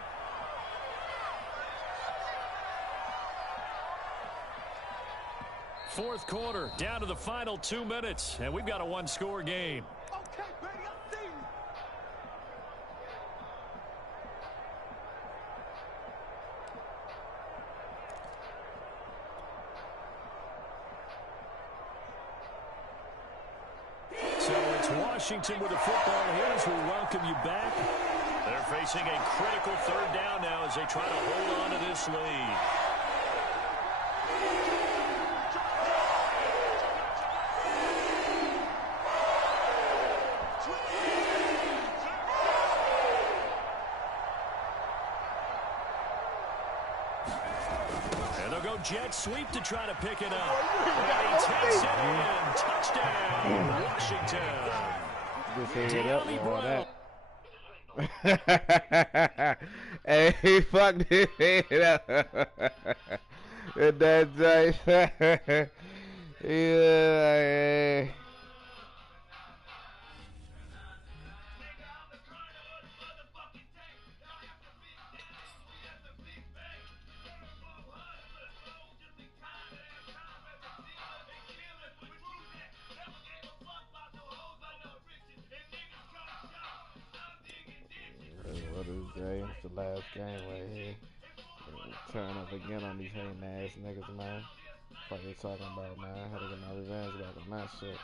Fourth quarter, down to the final 2 minutes, and we've got a one-score game. Okay, baby, I see you. So it's Washington with the football here as we welcome you back. They're facing a critical 3rd down now as they try to hold on to this lead. Jet sweep to try to pick it up. And he takes it in. Touchdown, Washington. Just head up with all that. Hey, he fucked his head up. And that's right. Yeah. It's the last game right here. Turn up again on these hating ass niggas, man. What they talking about, man? How to get my revenge back on that shit.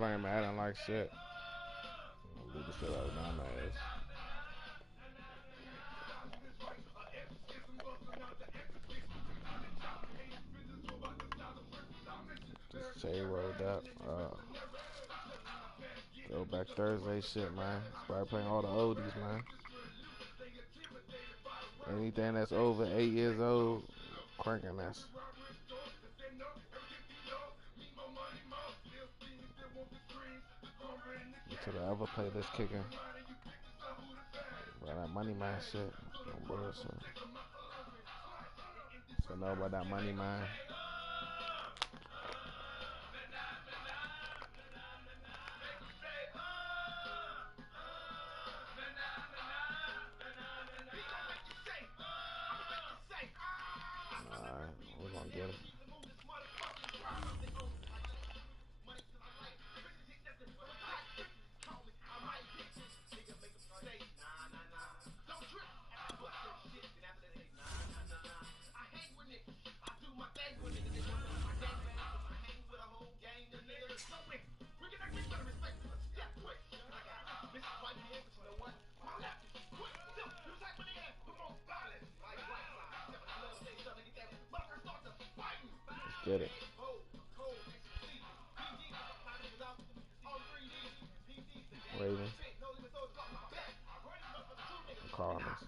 playing Madden like shit. I'm gonna beat the shit out of my ass. Just J-rolled up. Go back Thursday shit, man. Probably playing all the oldies, man. Anything that's over 8 years old, cranking this. To the other playlist kicking. About that money man shit. No bullshit. So know about that money man. Alright, we're gonna get it. Get it. Raven. Cardinals.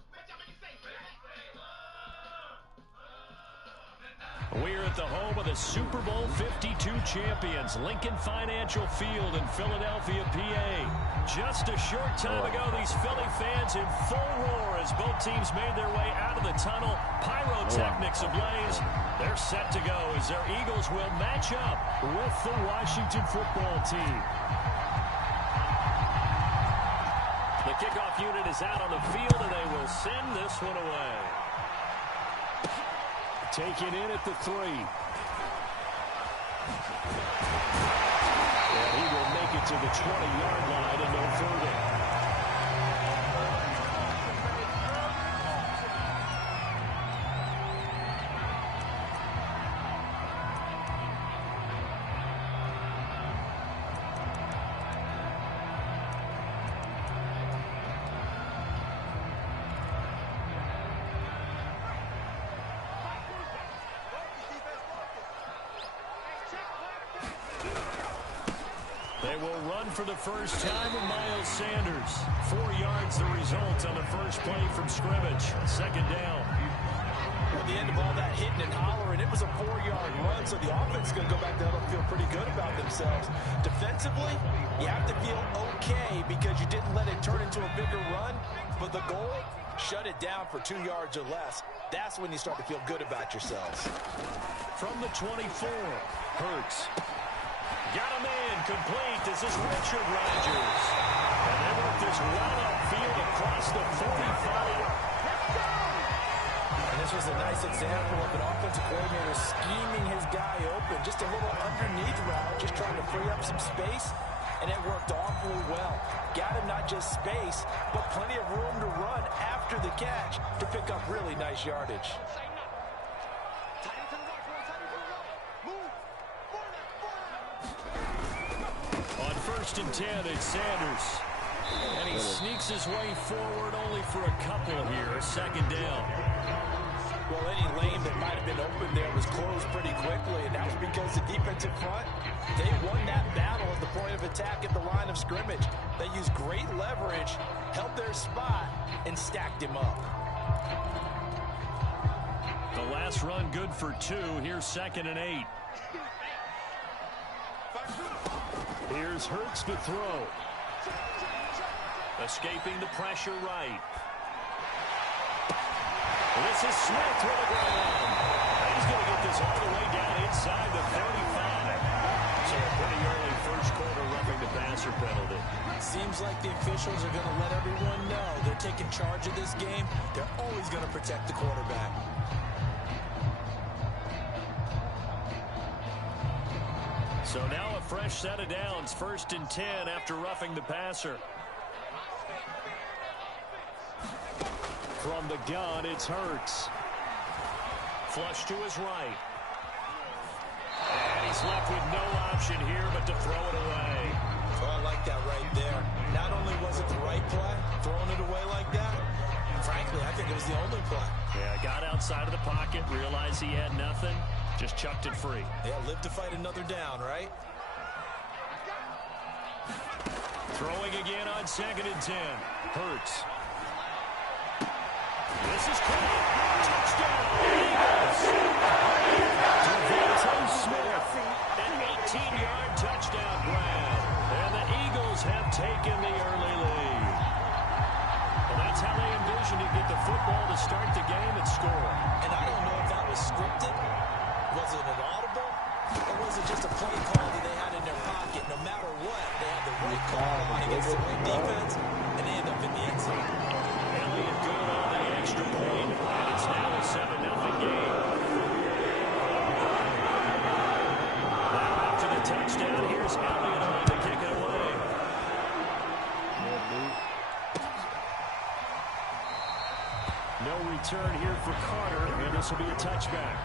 We're at the home of the Super Bowl 52 champions, Lincoln Financial Field in Philadelphia, PA. Just a short time ago, these Philly fans in full roar as both teams made their way out of the tunnel. Pyrotechnics ablaze. They're set to go as their Eagles will match up with the Washington football team. The kickoff unit is out on the field, and they will send this one away. Taken in at the 3. And he will make it to the 20-yard line and no further. They will run for the first time with Miles Sanders. 4 yards the result on the first play from scrimmage. Second down. At the end of all that hitting and hollering, it was a 4-yard run, so the offense is going to go back down and feel pretty good about themselves. Defensively, you have to feel okay because you didn't let it turn into a bigger run, but the goal, shut it down for 2 yards or less. That's when you start to feel good about yourselves. From the 24, Hurts. Got a man complete. This is Richard Rodgers. And they work this well upfield across the 45. And this was a nice example of an offensive coordinator scheming his guy open. Just a little underneath route, just trying to free up some space. And it worked awfully well. Got him not just space, but plenty of room to run after the catch to pick up really nice yardage. First and 10, it's Sanders. And he sneaks his way forward only for a couple here. Second down. Well, any lane that might have been open there was closed pretty quickly, and that was because the defensive front, they won that battle at the point of attack at the line of scrimmage. They used great leverage, held their spot, and stacked him up. The last run good for 2. Here's 2nd and 8. Here's Hurts to throw. Escaping the pressure right. This is Smith with the ground. He's going to get this all the way down inside the 35. So a pretty early first quarter roughing the passer penalty. Seems like the officials are going to let everyone know they're taking charge of this game. They're always going to protect the quarterback. So now a fresh set of downs, 1st and 10 after roughing the passer. From the gun, it's Hurts. Flush to his right. And he he's left with no option here but to throw it away. Oh, I like that right there. Not only was it the right play, throwing it away like that, frankly, I think it was the only play. Yeah, got outside of the pocket, realized he had nothing, just chucked it free. Yeah, live to fight another down, right? Throwing again on 2nd and 10. Hurts. This is caught. Touchdown, Eagles. Devontae Smith, an 18-yard touchdown grab. And the Eagles have taken the early lead. Well, that's how they envisioned to get the football to start the game and score. And I don't know if that was scripted. Was it an audible? Or was it just a play call that they had in their pocket? No matter what, they had the right call against the right defense, and they end up in the end zone. Elliott good on the extra point, and it's now a 7-0 game. Now after the touchdown, here's Elliott on to kick it away. No return here for Carter, and this will be a touchback.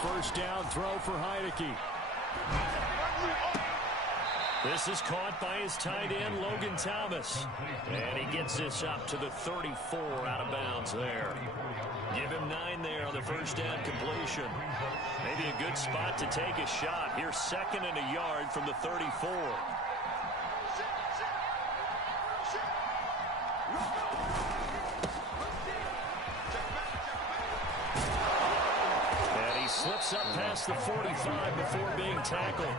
First down throw for Heineke. This is caught by his tight end, Logan Thomas. And he gets this up to the 34 out of bounds there. Give him 9 there on the first down completion. Maybe a good spot to take a shot. Here's 2nd and a yard from the 34. Slips up past the 45 before being tackled.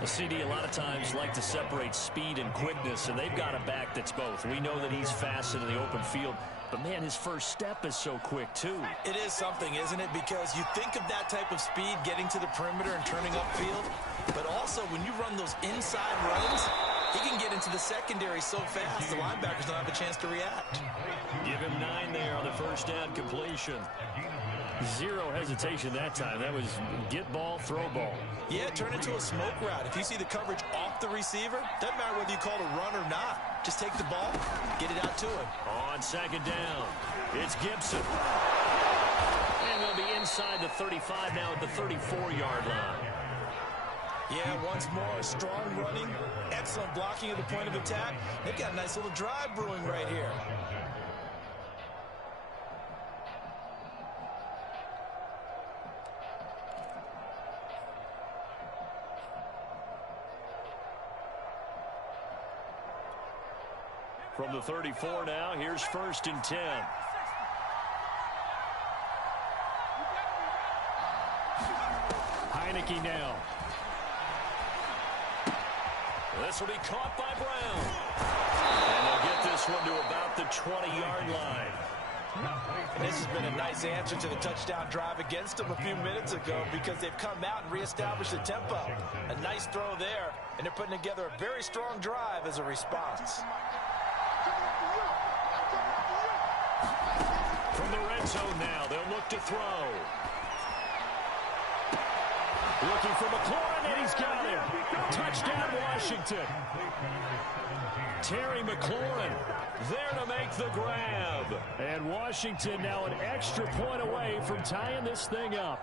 The CD a lot of times like to separate speed and quickness, and they've got a back that's both. We know that he's fast in the open field, but man, his first step is so quick too. It is something, isn't it? Because you think of that type of speed getting to the perimeter and turning upfield, but also when you run those inside runs, he can get into the secondary so fast the linebackers don't have a chance to react. Give him 9 there on the first down completion. Zero hesitation that time. That was get ball, throw ball. Yeah, turn it to a smoke route. If you see the coverage off the receiver, doesn't matter whether you call it a run or not. Just take the ball, get it out to him. On 2nd down, it's Gibson. And they'll be inside the 35 now at the 34-yard line. Yeah, once more, strong running, excellent blocking at the point of attack. They've got a nice little drive brewing right here. From the 34 now, here's 1st and 10. Heineke now. This will be caught by Brown. And they'll get this one to about the 20-yard line. And this has been a nice answer to the touchdown drive against them a few minutes ago because they've come out and reestablished the tempo. A nice throw there, and they're putting together a very strong drive as a response. From the red zone now, they'll look to throw. Looking for McLaurin, and he's got him. Touchdown, Washington. Terry McLaurin there to make the grab. And Washington now an extra point away from tying this thing up.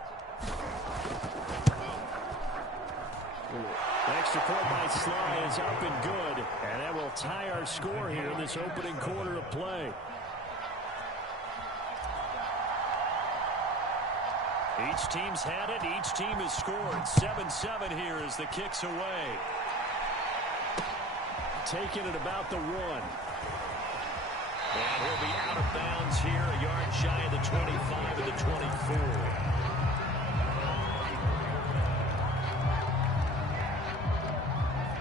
Extra point by Sly is up and good. And that will tie our score here in this opening quarter of play. Each team's had it. Each team has scored. 7-7 here as the kick's away. Taking it about the 1. And he'll be out of bounds here, a yard shy of the 25 of the 24.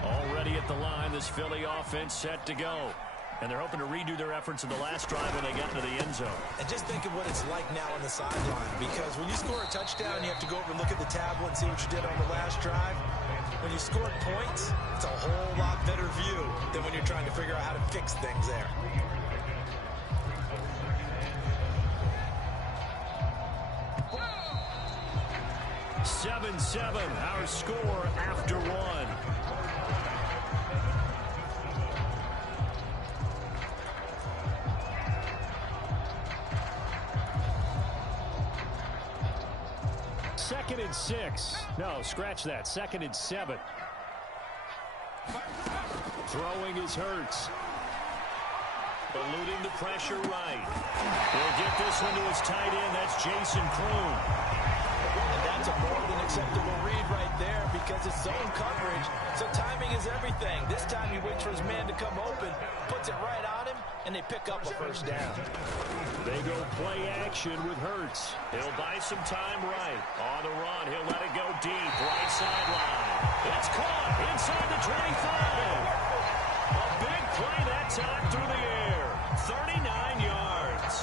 Already at the line, this Philly offense set to go. And they're hoping to redo their efforts in the last drive when they got into the end zone. And just think of what it's like now on the sideline. Because when you score a touchdown, you have to go over and look at the tablet and see what you did on the last drive. When you scored points, it's a whole lot better view than when you're trying to figure out how to fix things there. 7-7, our score after one. Second and 6. No, scratch that. Second and 7. Throwing is Hurts. Eluding the pressure right. He'll get this one to his tight end. That's Jason Kroon. And that's a more than acceptable read right there because it's zone coverage. So timing is everything. This time he waits for his man to come open, puts it right on him, and they pick up a first down. They go play action with Hurts. He'll buy some time right. On the run, he'll let it go deep. Right sideline. It's caught inside the 25. A big play that time through the air. 39 yards.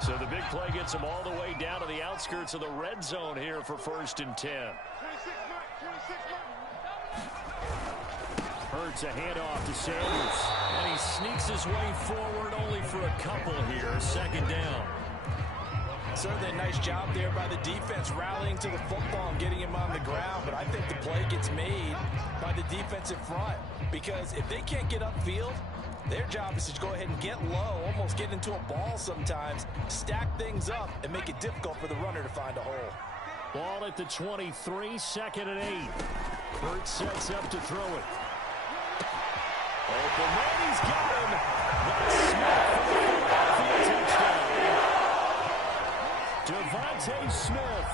So the big play gets him all the way down to the outskirts of the red zone here for 1st and 10. Hurts a handoff to Sanders. And he sneaks his way forward only for a couple here. 2nd down. Certainly a nice job there by the defense rallying to the football and getting him on the ground. But I think the play gets made by the defensive front. Because if they can't get upfield, their job is to go ahead and get low, almost get into a ball sometimes, stack things up, and make it difficult for the runner to find a hole. Ball at the 23, 2nd and 8. Hurts sets up to throw it. Open man, he's got him. That's Smith for the Philadelphia touchdown. Devontae Smith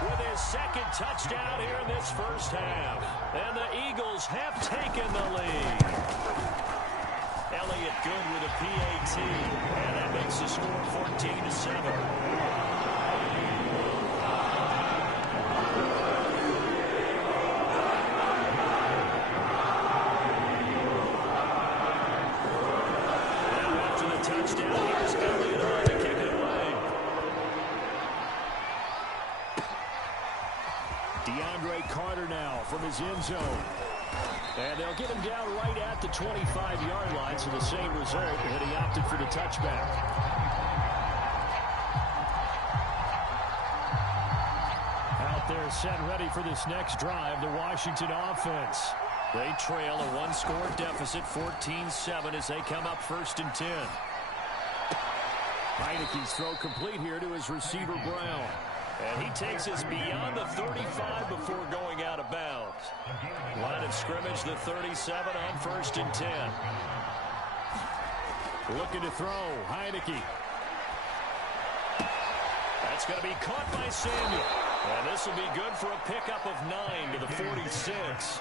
with his 2nd touchdown here in this first half. And the Eagles have taken the lead. Elliott good with a PAT. And that makes the score 14-7. Touchdown. Here's Elliott on to kick it away. DeAndre Carter now from his end zone. And they'll get him down right at the 25-yard line, so the same result, and he opted for the touchback. Out there set ready for this next drive, the Washington offense. They trail a one-score deficit, 14-7, as they come up 1st and 10. Heineke's throw complete here to his receiver, Brown. And he takes us beyond the 35 before going out of bounds. Line of scrimmage, the 37 on 1st and 10. Looking to throw, Heineke. That's going to be caught by Samuel. And this will be good for a pickup of 9 to the 46.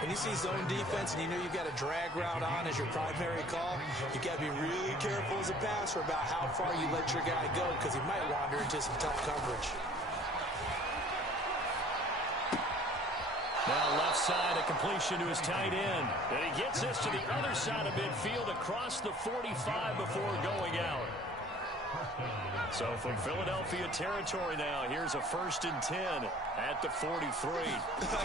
When you see zone defense and you know you've got a drag route on as your primary call, you got to be really careful as a passer about how far you let your guy go because he might wander into some tough coverage. Now left side, a completion to his tight end. And he gets this to the other side of midfield across the 45 before going out. So from Philadelphia territory now, here's a 1st and 10 at the 43. I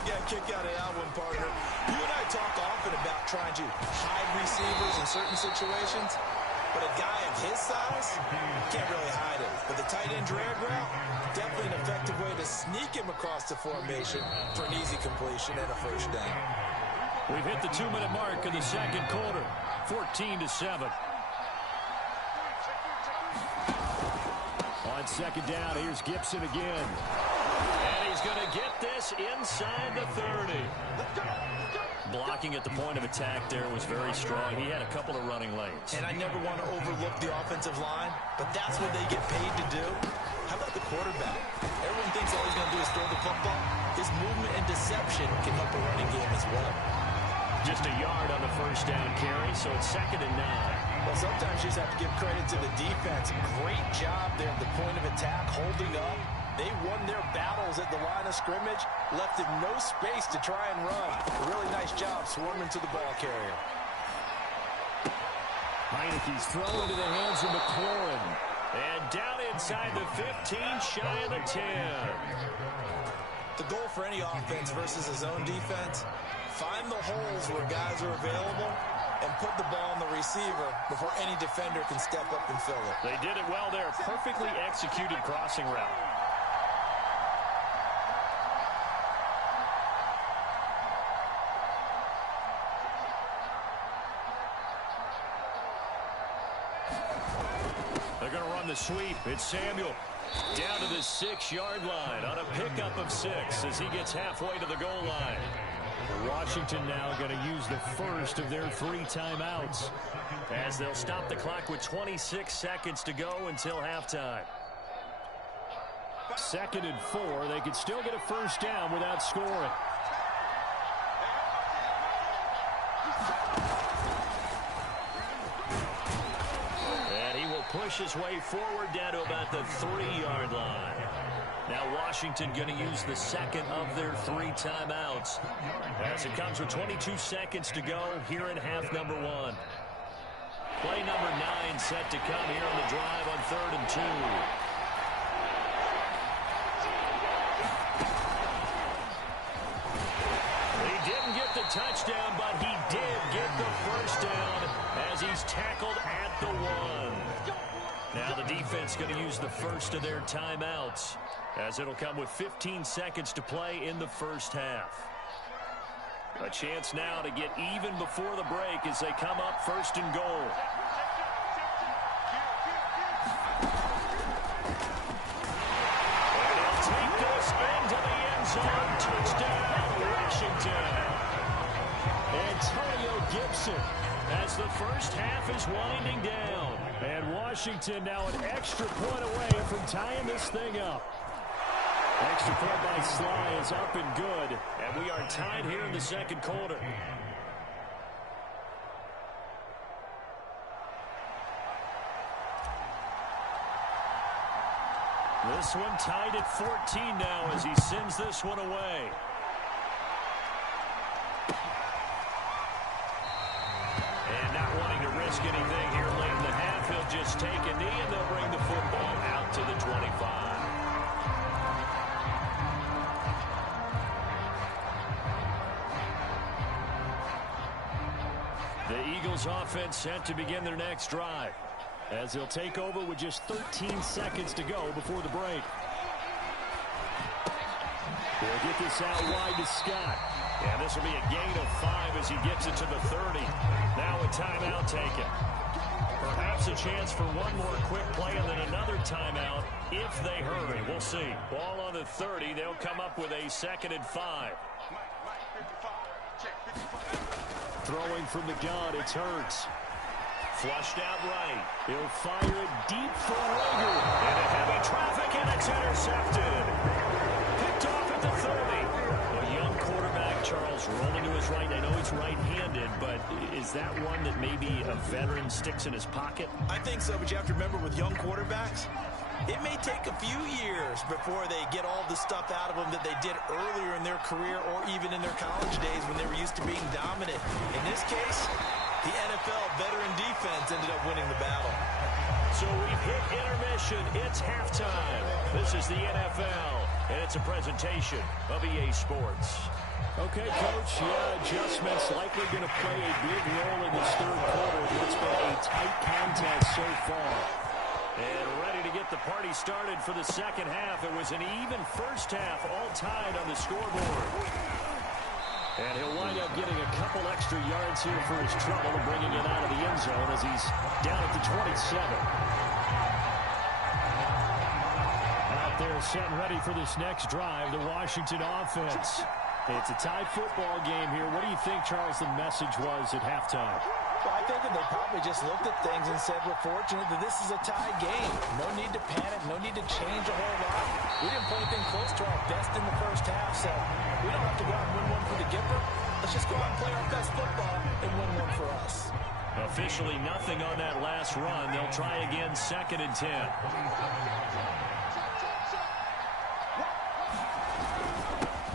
got a kick out of that one, partner. You and I talk often about trying to hide receivers in certain situations, but a guy of his size can't really hide him. But the tight end drag route, definitely an effective way to sneak him across the formation for an easy completion and a 1st down. We've hit the 2-minute mark in the 2nd quarter, 14-7. On 2nd down, here's Gibson again. And he's going to get this inside the 30. Blocking at the point of attack there was very strong. He had a couple of running lanes. And I never want to overlook the offensive line, but that's what they get paid to do. How about the quarterback? Everyone thinks all he's going to do is throw the football. His movement and deception can help a running game as well. Just a yard on the 1st down carry, so it's 2nd and 9. Well, sometimes you just have to give credit to the defense. Great job there at the point of attack, holding up. They won their battles at the line of scrimmage, left him no space to try and run. A really nice job swarming to the ball carrier. Heineke's throw into the hands of McLaurin. And down inside the 15, shy of the 10. The goal for any offense versus a zone defense, find the holes where guys are available and put the ball on the receiver before any defender can step up and fill it. They did it well there. Perfectly executed crossing route. They're going to run the sweep. It's Samuel down to the 6-yard line on a pickup of 6 as he gets halfway to the goal line. Washington now going to use the first of their 3 timeouts as they'll stop the clock with 26 seconds to go until halftime. 2nd and 4. They could still get a first down without scoring. And he will push his way forward down to about the 3-yard line. Now Washington going to use the 2nd of their 3 timeouts as it comes with 22 seconds to go here in half number 1. Play number 9 set to come here on the drive on 3rd and 2. He didn't get the touchdown, but he did get the first down as he's tackled at the 1. Now the defense going to use the first of their timeouts as it'll come with 15 seconds to play in the first half. A chance now to get even before the break as they come up 1st and goal. And they'll take this into the end zone. Touchdown, Washington. Antonio Gibson as the first half is winding down. And Washington now an extra point away from tying this thing up. Extra point by Sly is up and good. And we are tied here in the 2nd quarter. This one tied at 14 now as he sends this one away. And not wanting to risk anything here late in the half, he'll just take a knee and they'll bring the football out to the 25. The Eagles offense set to begin their next drive as they'll take over with just 13 seconds to go before the break. They'll get this out wide to Scott. And this will be a gain of 5 as he gets it to the 30. Now a timeout taken. Perhaps a chance for one more quick play and then another timeout if they hurry. We'll see. Ball on the 30. They'll come up with a 2nd and 5. Throwing from the gun, it's Hurts. Flushed out right. He'll fire it deep for Rager. Into heavy traffic, and it's intercepted. Picked off at the 30. A young quarterback, Charles, rolling to his right. I know he's right-handed, but is that one that maybe a veteran sticks in his pocket? I think so, but you have to remember with young quarterbacks, it may take a few years before they get all the stuff out of them that they did earlier in their career or even in their college days when they were used to being dominant. In this case, the NFL veteran defense ended up winning the battle. So we've hit intermission. It's halftime. This is the NFL, and it's a presentation of EA Sports. Okay, Coach, adjustments likely going to play a big role in this 3rd quarter. It's been a tight contest so far. And ready to get the party started for the 2nd half. It was an even first half, all tied on the scoreboard. And he'll wind up getting a couple extra yards here for his trouble and bringing it out of the end zone as he's down at the 27. Out there set and ready for this next drive, the Washington offense. It's a tie football game here. What do you think, Charles, the message was at halftime? Well, I think that they probably just looked at things and said, we're fortunate that this is a tie game. No need to panic. No need to change a whole lot. We didn't play anything close to our best in the first half, so we don't have to go out and win one for the Gipper. Let's just go out and play our best football and win one for us. Officially nothing on that last run. They'll try again 2nd and 10.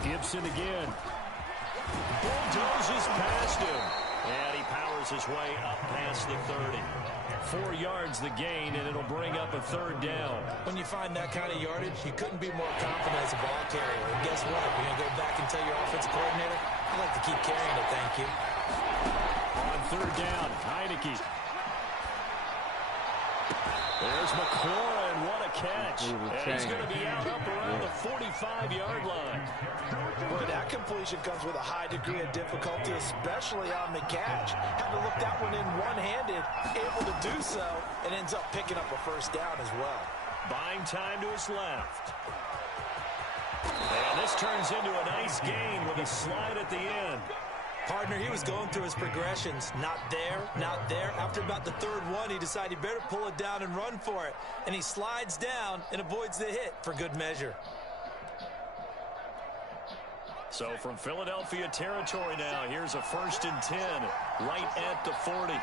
Gibson again. Bulldozes past him. And he powers powers his way up past the 30. 4 yards the gain, and it'll bring up a third down. When you find that kind of yardage, you couldn't be more confident as a ball carrier. And guess what? You're going to go back and tell your offensive coordinator, I'd like to keep carrying it, thank you. On third down, Heineke. There's McLaurin. What a catch. And he's going to be out up around the 45-yard line. Boy, that completion comes with a high degree of difficulty, especially on the catch. Had to look that one in one-handed, able to do so, and ends up picking up a first down as well. Buying time to his left. And this turns into a nice gain with a slide at the end. Partner, he was going through his progressions. Not there, not there. After about the third one, he decided he better pull it down and run for it. And he slides down and avoids the hit for good measure. So from Philadelphia territory now, here's a 1st and 10 right at the 40.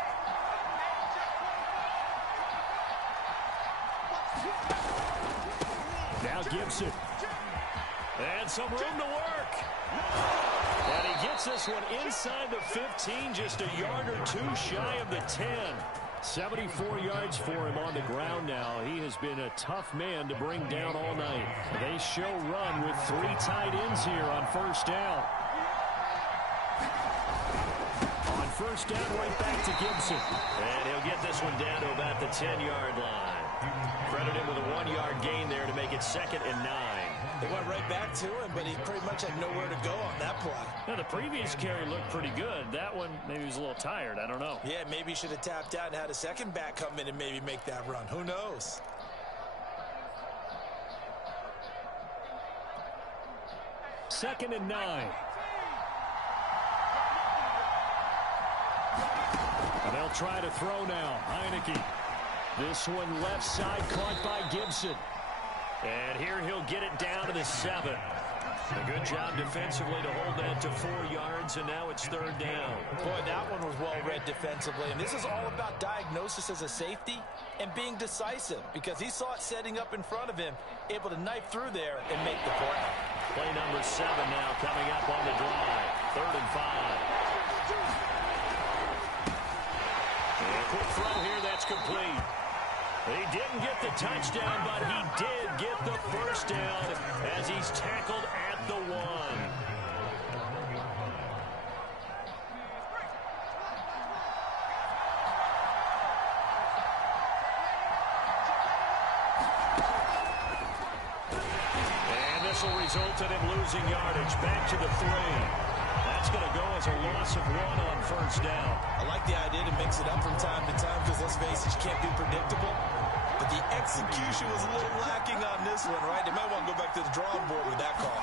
Now Gibson. And some room to work. And he gets this one inside the 15, just a yard or two shy of the 10. 74 yards for him on the ground now. He has been a tough man to bring down all night. They show run with 3 tight ends here on first down. On first down, right back to Gibson. And he'll get this one down to about the 10-yard line. Credit him with a 1-yard gain there to make it 2nd and 9. They went right back to him, but he pretty much had nowhere to go on that play. Now, the previous carry looked pretty good. That one, maybe he was a little tired. I don't know. Yeah, maybe he should have tapped out and had a second back come in and maybe make that run. Who knows? Second and 9. And they'll try to throw now. Heineke. This one left side caught by Gibson. And here he'll get it down to the 7. A good job defensively to hold that to 4 yards, and now it's third down. Boy, that one was well read defensively. And this is all about diagnosis as a safety and being decisive, because he saw it setting up in front of him, able to knife through there and make the play. Play number 7 now coming up on the drive. 3rd and 5. And a quick throw here that's complete. He didn't get the touchdown, but he did get the first down as he's tackled at the 1. And this will result in him losing yardage. Back to the 3. That's going to go as a loss of 1 on first down. I like the idea to mix it up from time to time because, let's face it, you can't be predictable. But the execution was a little lacking on this one, right? They might want to go back to the drawing board with that call.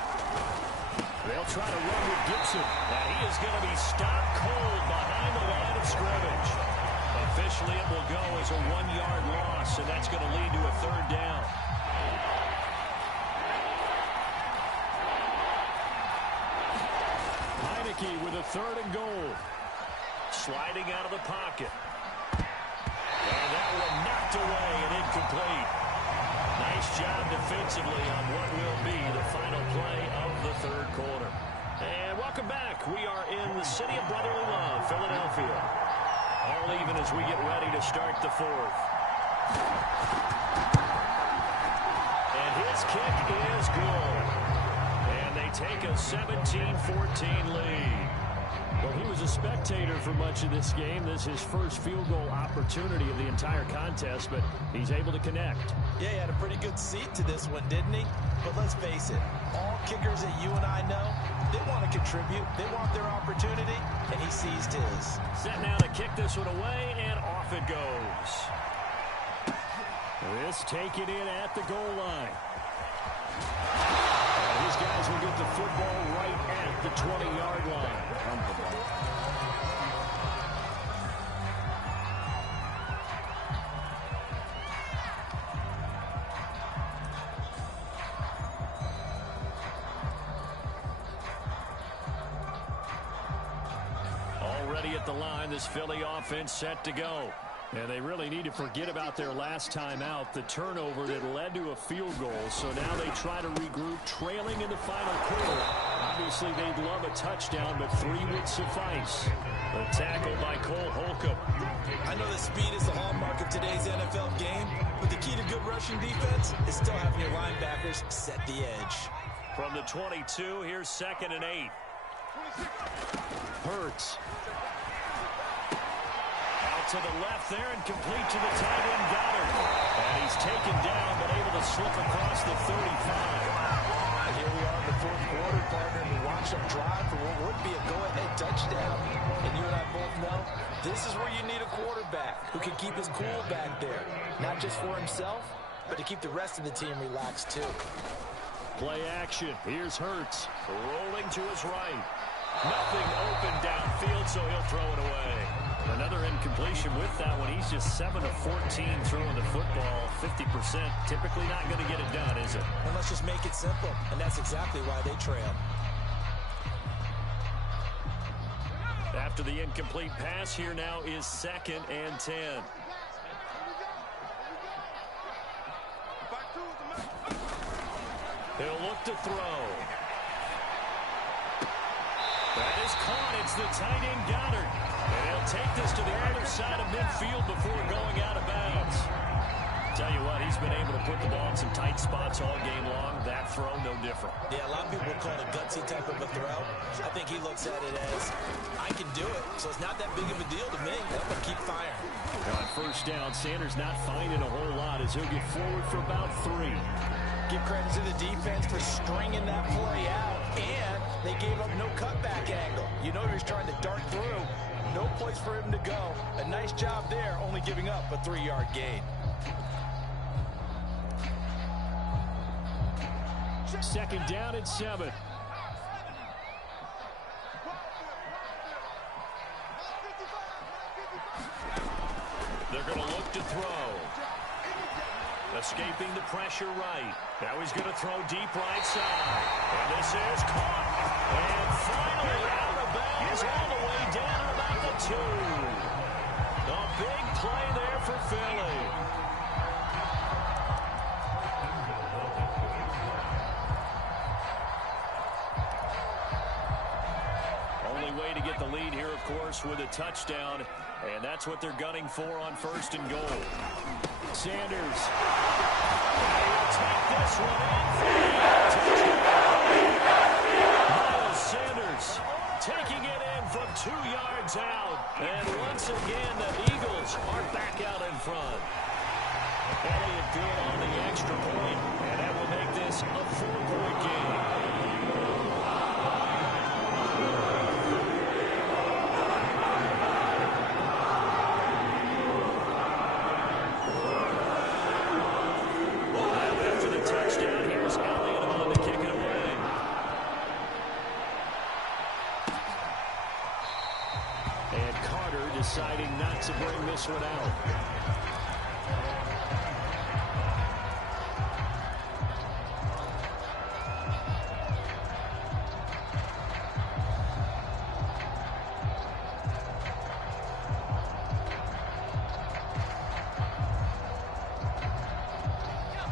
They'll try to run with Gibson. And he is going to be stopped cold behind the line of scrimmage. Officially, it will go as a 1-yard loss, and that's going to lead to a third down. Heineke with a 3rd and goal. Sliding out of the pocket. And that one knocked away and incomplete. Nice job defensively on what will be the final play of the 3rd quarter. And welcome back. We are in the city of brotherly love, Philadelphia. All even as we get ready to start the 4th. And his kick is good. And they take a 17-14 lead. Well, he was a spectator for much of this game. This is his first field goal opportunity of the entire contest, but he's able to connect. Yeah, he had a pretty good seat to this one, didn't he? But let's face it, all kickers that you and I know, they want to contribute. They want their opportunity, and he seized his. Set now to kick this one away, and off it goes. This taken in at the goal line. These guys will get the football right at the 20-yard line. Already at the line, this Philly offense set to go. And they really need to forget about their last time out, the turnover that led to a field goal. So now they try to regroup, trailing in the final quarter. Obviously, they'd love a touchdown, but 3 would suffice. The tackle by Cole Holcomb. I know that speed is the hallmark of today's NFL game, but the key to good rushing defense is still having your linebackers set the edge. From the 22, here's 2nd and 8. Hurts. Out to the left there and complete to the tight end Goddard. And he's taken down but able to slip across the 35. And here we are in the 4th quarter, partner, and we watch them drive for what would be a go-ahead touchdown. And you and I both know this is where you need a quarterback who can keep his cool back there. Not just for himself, but to keep the rest of the team relaxed too. Play action. Here's Hurts rolling to his right. Nothing open downfield, so he'll throw it away. Another incompletion with that one. He's just 7 of 14 throwing the football. 50%. Typically not going to get it done, is it? Well, let's just make it simple, and that's exactly why they trail. After the incomplete pass, here now is 2nd and 10. He'll look to throw. That is caught. It's the tight end Goddard. And he'll take this to the other side of midfield before going out of bounds. Tell you what, he's been able to put the ball in some tight spots all game long. That throw, no different. Yeah, a lot of people would call it a gutsy type of a throw. I think he looks at it as, I can do it, so it's not that big of a deal to me. I'm going to keep firing. On 1st down, Sanders not finding a whole lot as he'll get forward for about 3. Give credit to the defense for stringing that play out, and they gave up no cutback angle. You know he was trying to dart through. No place for him to go. A nice job there, only giving up a 3-yard gain. 2nd down and 7. They're going to look to throw. Escaping the pressure right. Now he's going to throw deep right side. And this is caught. And finally out of bounds all the way down about the 2. A big play there for Philly. Only way to get the lead here, of course, with a touchdown. And that's what they're gunning for on 1st and goal. Sanders. He'll take this one in. Miles Sanders taking it in from 2 yards out. And once again, the Eagles are back out in front. Elliott good on the extra point, and that will make this a 4-point game. Deciding not to bring this one out.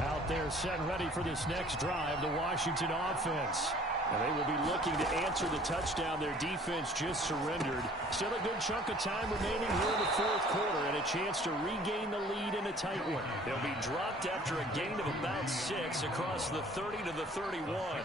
Out there set and ready for this next drive, the Washington offense. And they will be looking to answer the touchdown their defense just surrendered. Still a good chunk of time remaining here in the 4th quarter and a chance to regain the lead in a tight one. They'll be dropped after a gain of about 6 across the 30 to the 31.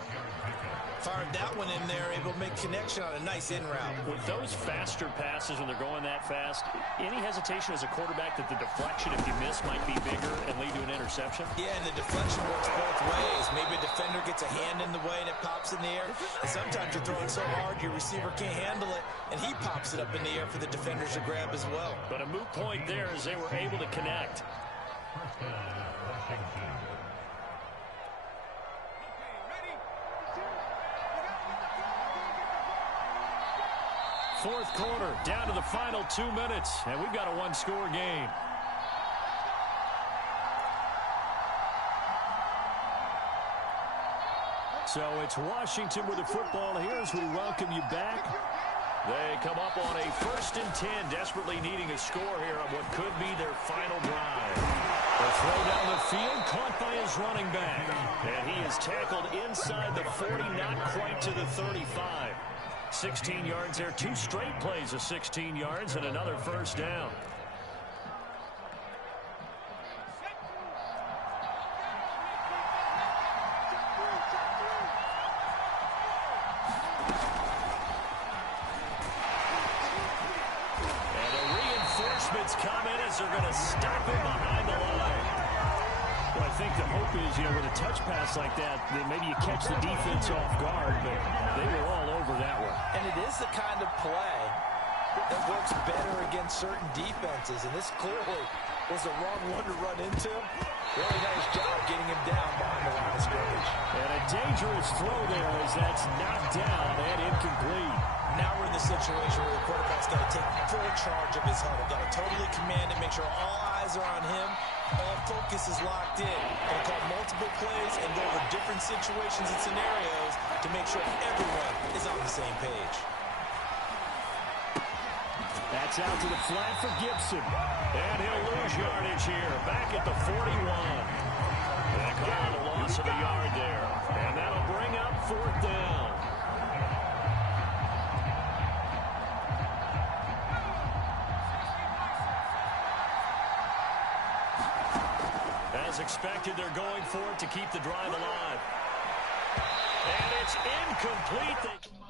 Fired that one in there, able to make connection on a nice in route. With those faster passes when they're going that fast, any hesitation as a quarterback that the deflection, if you miss, might be bigger and lead to an interception? Yeah, and the deflection works both ways. Maybe a defender gets a hand in the way and it pops in the air. And sometimes you're throwing so hard your receiver can't handle it, and he pops it up in the air for the defenders to grab as well. But a moot point there as they were able to connect. 4th quarter, down to the final 2 minutes, and we've got a 1-score game. So it's Washington with the football here as we welcome you back. They come up on a 1st and 10, desperately needing a score here on what could be their final drive. The throw down the field, caught by his running back. And he is tackled inside the 40, not quite to the 35. 16 yards there, 2 straight plays of 16 yards, and another 1st down. Come in as they're going to stop him behind the line. Well, I think the hope is, with a touch pass like that maybe you catch the defense off guard, but they were all over that one. And it is the kind of play that works better against certain defenses, and this clearly was the wrong one to run into. Really nice job getting him down behind the line of scrimmage. And a dangerous throw there as that's knocked down and incomplete. Now we're in the situation where the quarterback's got to take full charge of his huddle. Got to totally command it, make sure all eyes are on him. All focus is locked in. Going to call multiple plays and go over different situations and scenarios to make sure everyone is on the same page. That's out to the flat for Gibson. And he'll lose yardage here, back at the 41. They call a loss of a yard there. And that'll bring up 4th down. As expected, they're going for it to keep the drive alive. And it's incomplete.